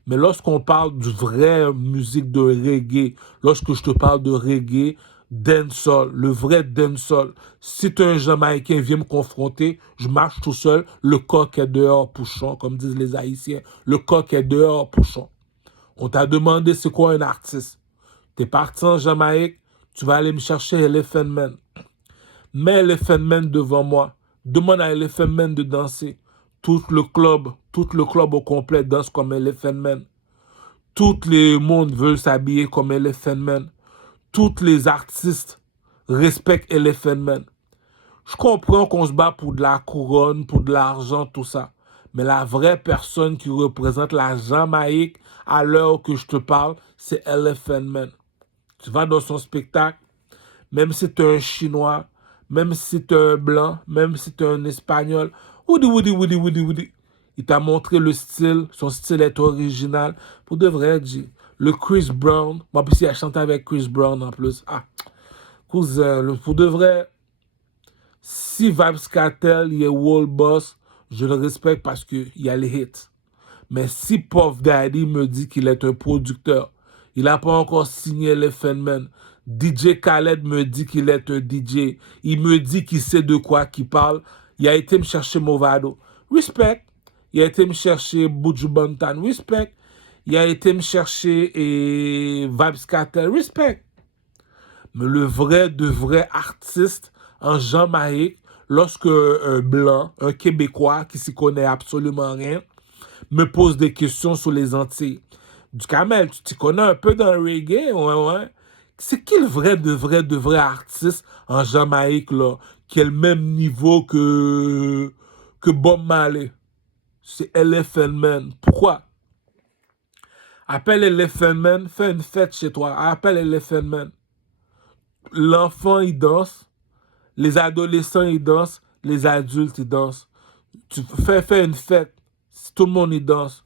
Mais lorsqu'on parle de vraie musique de reggae, lorsque je te parle de reggae, dancehall, le vrai dancehall, si tu es un Jamaïcain, viens me confronter, je marche tout seul, le coq est dehors pouchon, comme disent les Haïtiens, le coq est dehors pouchon. On t'a demandé c'est quoi un artiste. T'es parti en Jamaïque, tu vas aller me chercher Elephant Man. Mets Elephant Man devant moi, demande à Elephant Man de danser. Tout le club au complet danse comme Elephant Man. Tout le monde veut s'habiller comme Elephant Man. Tous les artistes respectent Elephant Man. Je comprends qu'on se bat pour de la couronne, pour de l'argent, tout ça. Mais la vraie personne qui représente la Jamaïque à l'heure que je te parle, c'est Elephant Man. Tu vas dans son spectacle, même si tu es un Chinois, même si tu es un Blanc, même si tu es un Espagnol, Woody. Il t'a montré le style, son style est original. Pour de vrai, G. Le Chris Brown, moi, puis il a chanté avec Chris Brown en plus. Ah, cousin, pour de vrai, si Vybz Kartel, il est world boss, je le respecte parce qu'il y a les hits. Mais si Puff Daddy me dit qu'il est un producteur, il n'a pas encore signé Elephant Man. DJ Khaled me dit qu'il est un DJ. Il me dit qu'il sait de quoi qu'il parle. Il a été me chercher Movado. Respect. Il a été me chercher Buju Banton. Respect. Il a été me chercher Vybz Kartel. Respect. Mais le vrai de vrai artiste en Jamaïque, lorsque un Blanc, un Québécois qui s'y connaît absolument rien, me pose des questions sur les Antilles. Du Kamel, tu t'y connais un peu dans le reggae, ouais. C'est qui le vrai de vrai artiste en Jamaïque, là, qui est le même niveau que Bob Marley? C'est Elephant Man. Pourquoi? Appelle Elephant Man, fais une fête chez toi. Appelle Elephant Man. L'enfant, il danse. Les adolescents, ils dansent. Les adultes, ils dansent. Tu fais une fête. Si tout le monde y danse.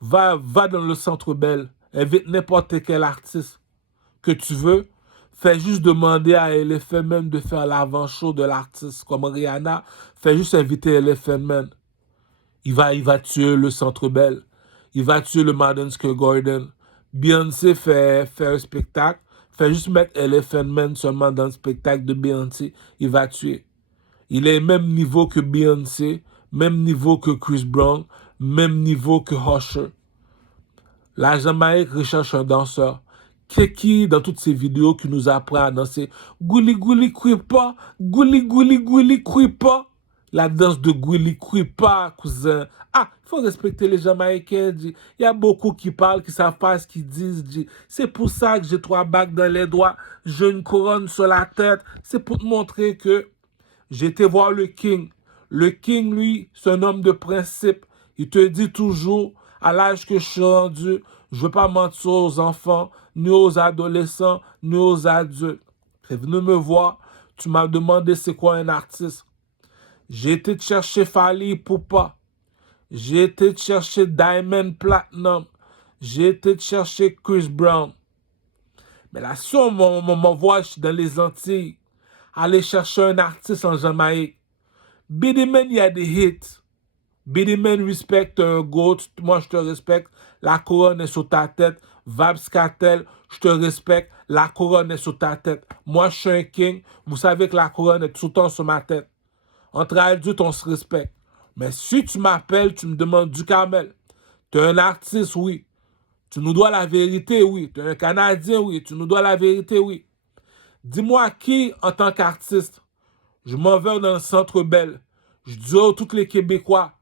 Va dans le Centre Bell. Invite n'importe quel artiste que tu veux. Fais juste demander à Elephant Man de faire l'avant-show de l'artiste. Comme Rihanna, fais juste inviter Elephant Man. Il va tuer le Centre Bell. Il va tuer le Madison Square Garden. Beyoncé fait un spectacle. Fais juste mettre Elephant Man seulement dans le spectacle de Beyoncé. Il va tuer. Il est même niveau que Beyoncé, même niveau que Chris Brown, même niveau que Usher. La Jamaïque recherche un danseur. Qui, dans toutes ces vidéos, qui nous apprend à danser Gouli Gouli Kwipa, Gouli Gouli Gouli Kwipa. La danse de Gouli Kwipa, cousin. Ah, il faut respecter les Jamaïcains, dit. Il y a beaucoup qui parlent, qui ne savent pas ce qu'ils disent, dit. C'est pour ça que j'ai 3 bagues dans les doigts, j'ai une couronne sur la tête. C'est pour te montrer que j'ai été voir le King. Le King, lui, c'est un homme de principe. Il te dit toujours, à l'âge que je suis rendu, je ne veux pas mentir aux enfants, ni aux adolescents, ni aux adultes. Tu es venu me voir, tu m'as demandé c'est quoi un artiste. J'ai été te chercher Fally Ipupa. J'ai été te chercher Diamond Platinum. J'ai été te chercher Chris Brown. Mais là, si on m'envoie dans les Antilles, aller chercher un artiste en Jamaïque, Benny Man, il y a des hits. Benny Man respecte un GOAT, moi je te respecte, la couronne est sur ta tête. Vybz Kartel, je te respecte, la couronne est sur ta tête. Moi je suis un king, vous savez que la couronne est tout le temps sur ma tête. Entre adultes, on se respecte. Mais si tu m'appelles, tu me demandes du Kamel. Tu es un artiste, oui. Tu nous dois la vérité, oui. Tu es un Canadien, oui. Tu nous dois la vérité, oui. Dis-moi qui, en tant qu'artiste, je m'en vais dans le Centre Bell. Je dis à tous les Québécois,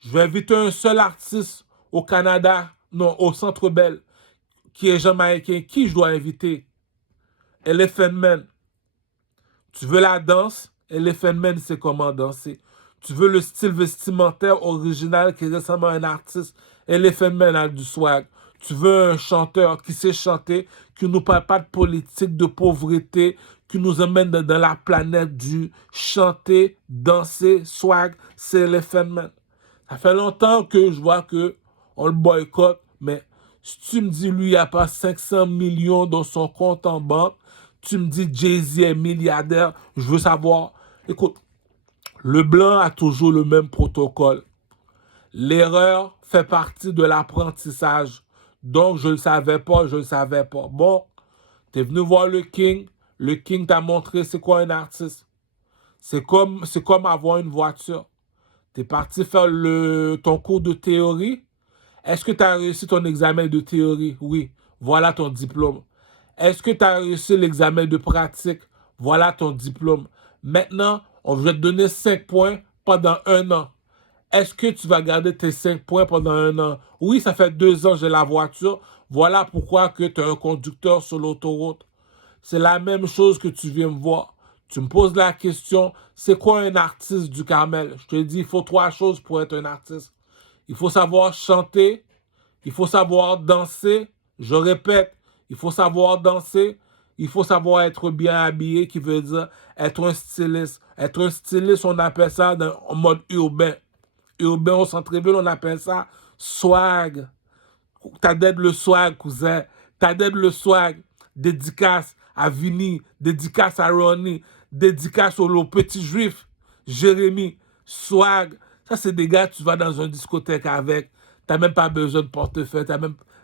je vais inviter un seul artiste au Canada, non, au Centre Bell, qui est jamaïcain. Qui je dois inviter? Elephant Man. Tu veux la danse? Elephant Man sait comment danser. Tu veux le style vestimentaire original qui ressemble à un artiste? Elephant Man a du swag. Tu veux un chanteur qui sait chanter, qui ne nous parle pas de politique, de pauvreté, qui nous emmène dans la planète du chanter, danser, swag, c'est Elephant Man. Ça fait longtemps que je vois qu'on le boycotte, mais si tu me dis, lui, il n'y a pas 500 millions dans son compte en banque, tu me dis, Jay-Z est milliardaire, je veux savoir. Écoute, Le blanc a toujours le même protocole. L'erreur fait partie de l'apprentissage. Donc, je ne le savais pas, je ne le savais pas. Bon, tu es venu voir le King t'a montré c'est quoi un artiste. C'est comme avoir une voiture. Tu es parti faire ton cours de théorie. Est-ce que tu as réussi ton examen de théorie? Oui, voilà ton diplôme. Est-ce que tu as réussi l'examen de pratique? Voilà ton diplôme. Maintenant, on va te donner 5 points pendant 1 an. Est-ce que tu vas garder tes 5 points pendant 1 an? Oui, ça fait 2 ans que j'ai la voiture. Voilà pourquoi tu es un conducteur sur l'autoroute. C'est la même chose que tu viens me voir. Tu me poses la question, c'est quoi un artiste du Carmel? Je te dis, il faut 3 choses pour être un artiste. Il faut savoir chanter, il faut savoir danser. Je répète, il faut savoir danser, il faut savoir être bien habillé, qui veut dire être un styliste. Être un styliste, on appelle ça en mode urbain. Urbain au centre-ville, on appelle ça swag. T'as d'être le swag, cousin. T'as d'être le swag. Dédicace à Vinny, dédicace à Ronnie, dédicace au petit juif, Jérémy, swag. Ça, c'est des gars, tu vas dans une discothèque avec. T'as même pas besoin de portefeuille.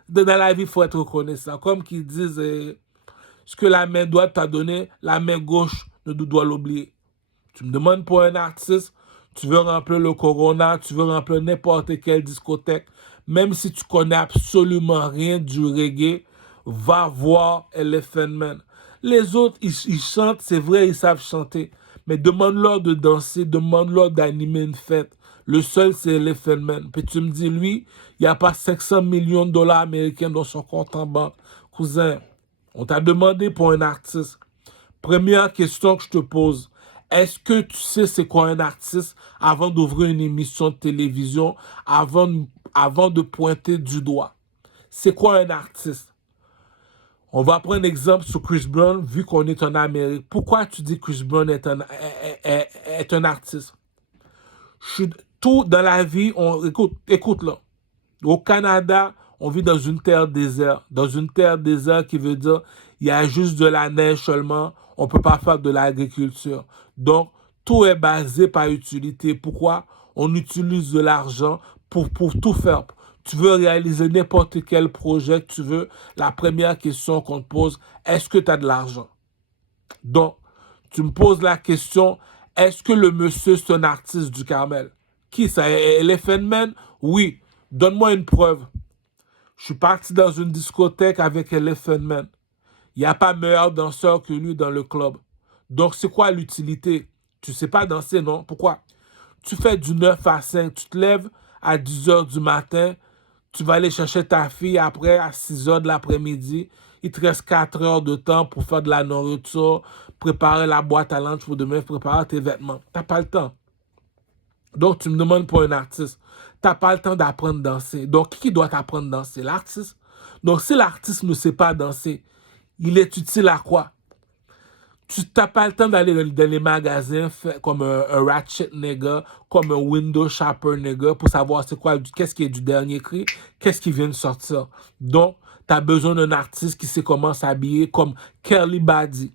Dans la vie, il faut être reconnaissant. Comme qu'ils disent, ce que la main droite t'a donné, la main gauche ne doit l'oublier. Tu me demandes pour un artiste, tu veux remplir le Corona, tu veux remplir n'importe quelle discothèque, même si tu connais absolument rien du reggae, va voir Elephant Man. Les autres, ils chantent, c'est vrai, ils savent chanter, mais demande-leur de danser, demande-leur d'animer une fête. Le seul, c'est Elephant Man. Puis tu me dis, lui, il n'y a pas 500 millions de dollars américains dans son compte en banque. Cousin, on t'a demandé pour un artiste. Première question que je te pose. Est-ce que tu sais c'est quoi un artiste avant d'ouvrir une émission de télévision, avant de pointer du doigt? C'est quoi un artiste? On va prendre un exemple sur Chris Brown, vu qu'on est en Amérique. Pourquoi tu dis Chris Brown est un artiste? Tout dans la vie, écoute là. Au Canada, on vit dans une terre déserte. Dans une terre déserte qui veut dire il y a juste de la neige seulement. On ne peut pas faire de l'agriculture. Donc, tout est basé par utilité. Pourquoi? On utilise de l'argent pour tout faire. Tu veux réaliser n'importe quel projet que tu veux. La première question qu'on te pose, est-ce que tu as de l'argent? Donc, tu me poses la question, est-ce que le monsieur, c'est un artiste du Carmel? Qui ça? Elephant Man? Oui. Donne-moi une preuve. Je suis parti dans une discothèque avec Elephant Man. Il n'y a pas meilleur danseur que lui dans le club. Donc, c'est quoi l'utilité? Tu ne sais pas danser, non? Pourquoi? Tu fais du 9 à 5. Tu te lèves à 10 heures du matin. Tu vas aller chercher ta fille après à 6 heures de l'après-midi. Il te reste 4 heures de temps pour faire de la nourriture, préparer la boîte à lunch pour demain, préparer tes vêtements. Tu n'as pas le temps. Donc, tu me demandes pour un artiste. Tu n'as pas le temps d'apprendre à danser. Donc, qui doit t'apprendre à danser? L'artiste. Donc, si l'artiste ne sait pas danser, il est utile à quoi? Tu n'as pas le temps d'aller dans les magasins comme un Ratchet nigga, comme un Window Shopper nigga pour savoir c'est quoi, qu'est-ce qui est du dernier cri, qu'est-ce qui vient de sortir. Donc, tu as besoin d'un artiste qui sait comment s'habiller comme Kelly Badi.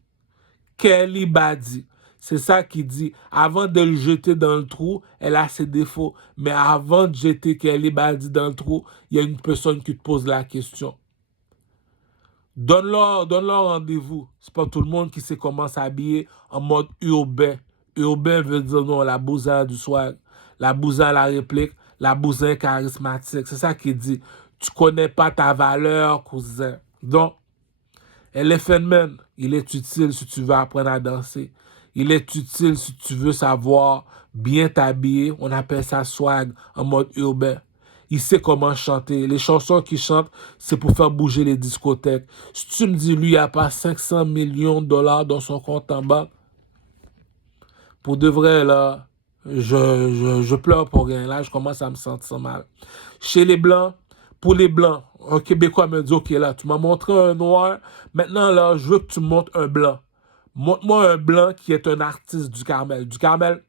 Kelly Badi. C'est ça qui dit, avant de le jeter dans le trou, elle a ses défauts. Mais avant de jeter Kelly Badi dans le trou, il y a une personne qui te pose la question. Donne-leur rendez-vous. C'est pas tout le monde qui sait comment s'habiller en mode urbain. Urbain veut dire non, la bousin du swag, la bousin la réplique, la bousin charismatique. C'est ça qui dit. Tu connais pas ta valeur, cousin. Donc, Elephant Man, il est utile si tu veux apprendre à danser. Il est utile si tu veux savoir bien t'habiller. On appelle ça swag en mode urbain. Il sait comment chanter. Les chansons qu'il chante, c'est pour faire bouger les discothèques. Si tu me dis, lui, il n'y a pas 500 millions de dollars dans son compte en banque, pour de vrai, là, je pleure pour rien. Là, je commence à me sentir mal. Chez les Blancs, pour les Blancs, un Québécois me dit, OK, là, tu m'as montré un noir. Maintenant, là, je veux que tu me montres un blanc. Montre-moi un blanc qui est un artiste du Carmel. Du Carmel,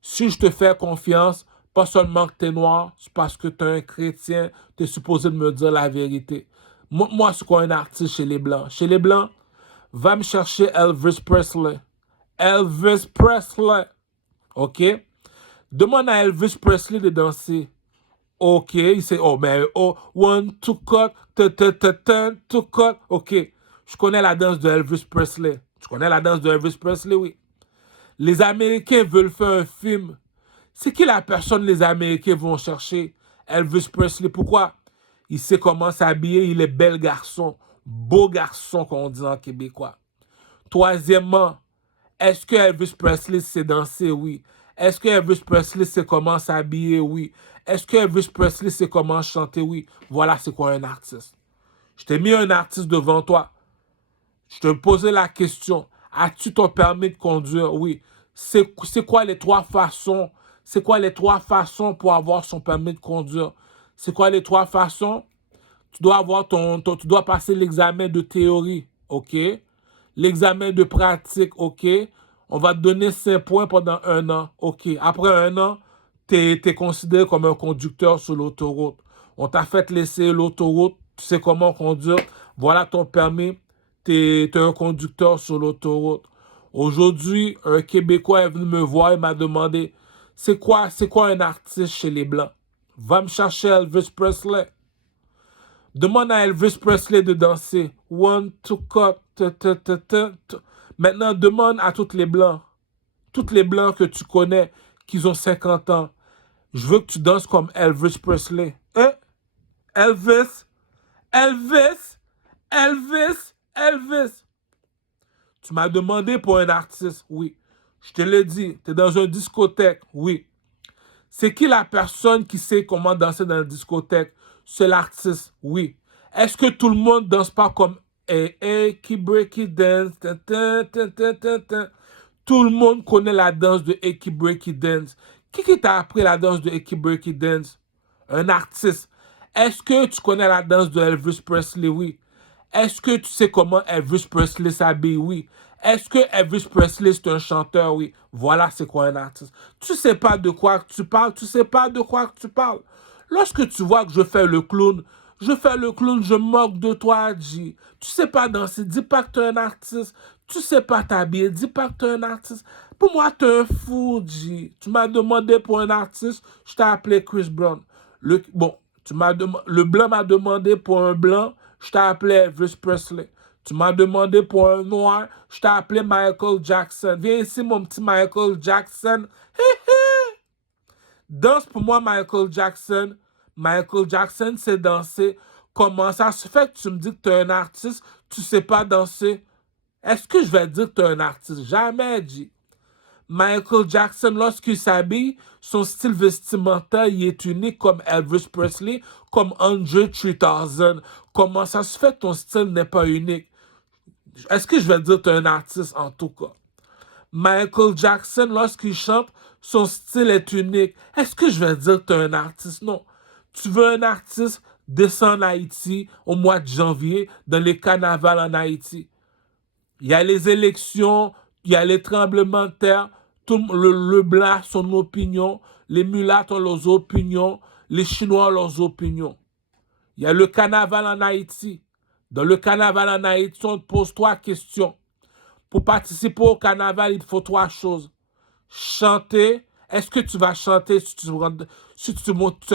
si je te fais confiance, pas seulement que tu es noir, c'est parce que tu es un chrétien, tu es supposé de me dire la vérité. Montre-moi ce qu'est un artiste chez les Blancs. Chez les Blancs, va me chercher Elvis Presley. Elvis Presley. OK? Demande à Elvis Presley de danser. OK, il sait, oh, mais, oh, one, two, cut, two, cut. OK, je connais la danse de Elvis Presley. Tu connais la danse de Elvis Presley, oui. Les Américains veulent faire un film. C'est qui la personne les Américains vont chercher? Elvis Presley. Pourquoi? Il sait comment s'habiller, il est bel garçon. Beau garçon, comme on dit en québécois. Troisièmement, est-ce que Elvis Presley sait danser? Oui. Est-ce que Elvis Presley sait comment s'habiller? Oui. Est-ce que Elvis Presley sait comment chanter? Oui. Voilà, c'est quoi un artiste. Je t'ai mis un artiste devant toi. Je te posais la question. As-tu ton permis de conduire? Oui. C'est quoi les trois façons? C'est quoi les trois façons pour avoir son permis de conduire? C'est quoi les trois façons? Tu dois avoir tu dois passer l'examen de théorie. OK? L'examen de pratique, OK. On va te donner 5 points pendant 1 an. OK. Après 1 an, tu es considéré comme un conducteur sur l'autoroute. On t'a fait laisser l'autoroute. Tu sais comment conduire. Voilà ton permis. Tu es un conducteur sur l'autoroute. Aujourd'hui, un Québécois est venu me voir et m'a demandé c'est quoi un artiste chez les Blancs? Va me chercher Elvis Presley. Demande à Elvis Presley de danser. One, two, cut. Maintenant, demande à toutes les Blancs que tu connais, qui ont 50 ans. Je veux que tu danses comme Elvis Presley. Hein? Elvis, Elvis, Elvis, Elvis. Tu m'as demandé pour un artiste, oui. Je te l'ai dit, tu es dans une discothèque, oui. C'est qui la personne qui sait comment danser dans la discothèque? C'est l'artiste, oui. Est-ce que tout le monde danse pas comme hey, hey, keep break it dance, Tout le monde connaît la danse de hey, keep break it dance. Qui t'a appris la danse de hey, keep break it dance? Un artiste. Est-ce que tu connais la danse de Elvis Presley? Oui. Est-ce que tu sais comment Elvis Presley s'habille? Oui. Est-ce que Elvis Presley c'est un chanteur? Oui. Voilà c'est quoi un artiste. Tu sais pas de quoi tu parles. Tu sais pas de quoi tu parles. Lorsque tu vois que je fais le clown, je moque de toi, G. Tu sais pas danser, dis pas que tu es un artiste. Tu sais pas t'habiller, dis pas que tu es un artiste. Pour moi, tu es un fou, G. Tu m'as demandé pour un artiste, je t'ai appelé Chris Brown. Le blanc m'a demandé pour un blanc, je t'ai appelé Elvis Presley. Tu m'as demandé pour un noir, je t'ai appelé Michael Jackson. Viens ici, mon petit Michael Jackson. Danse pour moi, Michael Jackson. Michael Jackson, c'est danser. Comment ça se fait que tu me dis que tu es un artiste, tu sais pas danser? Est-ce que je vais dire que tu es un artiste? Jamais dit. Michael Jackson, lorsqu'il s'habille, son style vestimentaire, il est unique comme Elvis Presley, comme Andre 3000. Comment ça se fait que ton style n'est pas unique? Est-ce que je vais dire que tu es un artiste en tout cas? Michael Jackson, lorsqu'il chante, son style est unique. Est-ce que je vais dire que tu es un artiste? Non. Tu veux un artiste, descends en Haïti au mois de janvier, dans les carnavals en Haïti. Il y a les élections, il y a les tremblements de terre, le blanc a son opinion, les mulattes ont leurs opinions, les Chinois ont leurs opinions. Il y a le carnaval en Haïti. Dans le carnaval en Haïti, on te pose 3 questions. Pour participer au carnaval, il faut 3 choses. Chanter. Est-ce que tu vas chanter si tu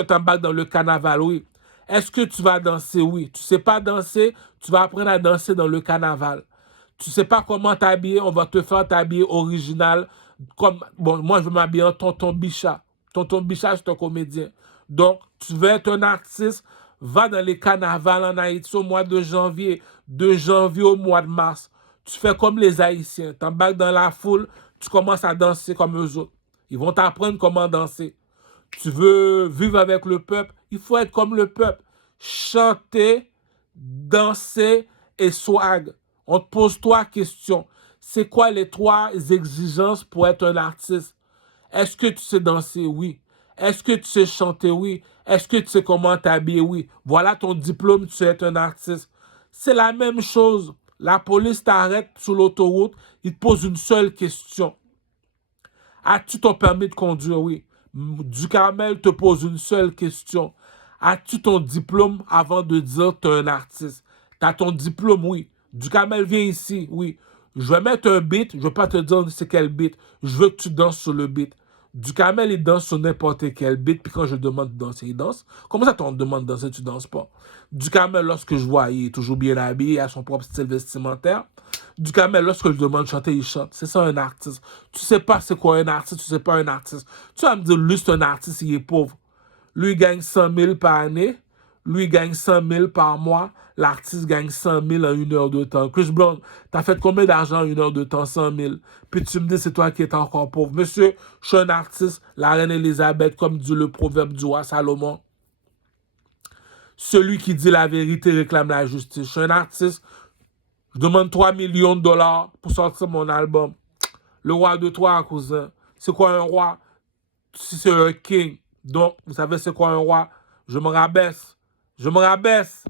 t'embarques dans le carnaval? Oui. Est-ce que tu vas danser? Oui. Tu ne sais pas danser, tu vas apprendre à danser dans le carnaval. Tu ne sais pas comment t'habiller, on va te faire t'habiller original. Moi, je vais m'habiller en Tonton Bichat. Tonton Bichat, c'est un comédien. Donc, tu veux être un artiste, va dans les carnavals en Haïti au mois de janvier au mois de mars. Tu fais comme les Haïtiens. Tu embarques dans la foule, tu commences à danser comme eux autres. Ils vont t'apprendre comment danser. Tu veux vivre avec le peuple, il faut être comme le peuple. Chanter, danser et swag. On te pose 3 questions. C'est quoi les 3 exigences pour être un artiste? Est-ce que tu sais danser? Oui. Est-ce que tu sais chanter? Oui. Est-ce que tu sais comment t'habiller? Oui. Voilà ton diplôme, tu sais être un artiste. C'est la même chose. La police t'arrête sur l'autoroute, il te pose une seule question. As-tu ton permis de conduire? Oui. Ducarmel te pose une seule question. As-tu ton diplôme avant de dire que tu es un artiste? Tu as ton diplôme? Oui. Ducarmel, viens ici? Oui. Je vais mettre un beat, je ne vais pas te dire c'est quel beat. Je veux que tu danses sur le beat. Ducamel, il danse sur n'importe quel beat, puis quand je demande de danser, il danse. Comment ça, on te demande de danser, tu danses pas? Ducamel, lorsque je vois, il est toujours bien habillé, il a son propre style vestimentaire. Ducamel, lorsque je demande de chanter, il chante. C'est ça un artiste. Tu sais pas c'est quoi un artiste, tu sais pas un artiste. Tu vas me dire, lui, c'est un artiste, il est pauvre. Lui, il gagne 100 000 par année. Lui, il gagne 100 000 par mois. L'artiste gagne 100 000 en 1 heure de temps. Chris Brown, t'as fait combien d'argent en 1 heure de temps? 100 000. Puis tu me dis, c'est toi qui es encore pauvre. Monsieur, je suis un artiste. La reine Elisabeth, comme dit le proverbe du roi Salomon. Celui qui dit la vérité réclame la justice. Je suis un artiste. Je demande 3 millions de dollars pour sortir mon album. Le roi de toi, cousin. C'est quoi un roi? C'est un king. Donc, vous savez c'est quoi un roi? Je me rabaisse. Je me rabaisse.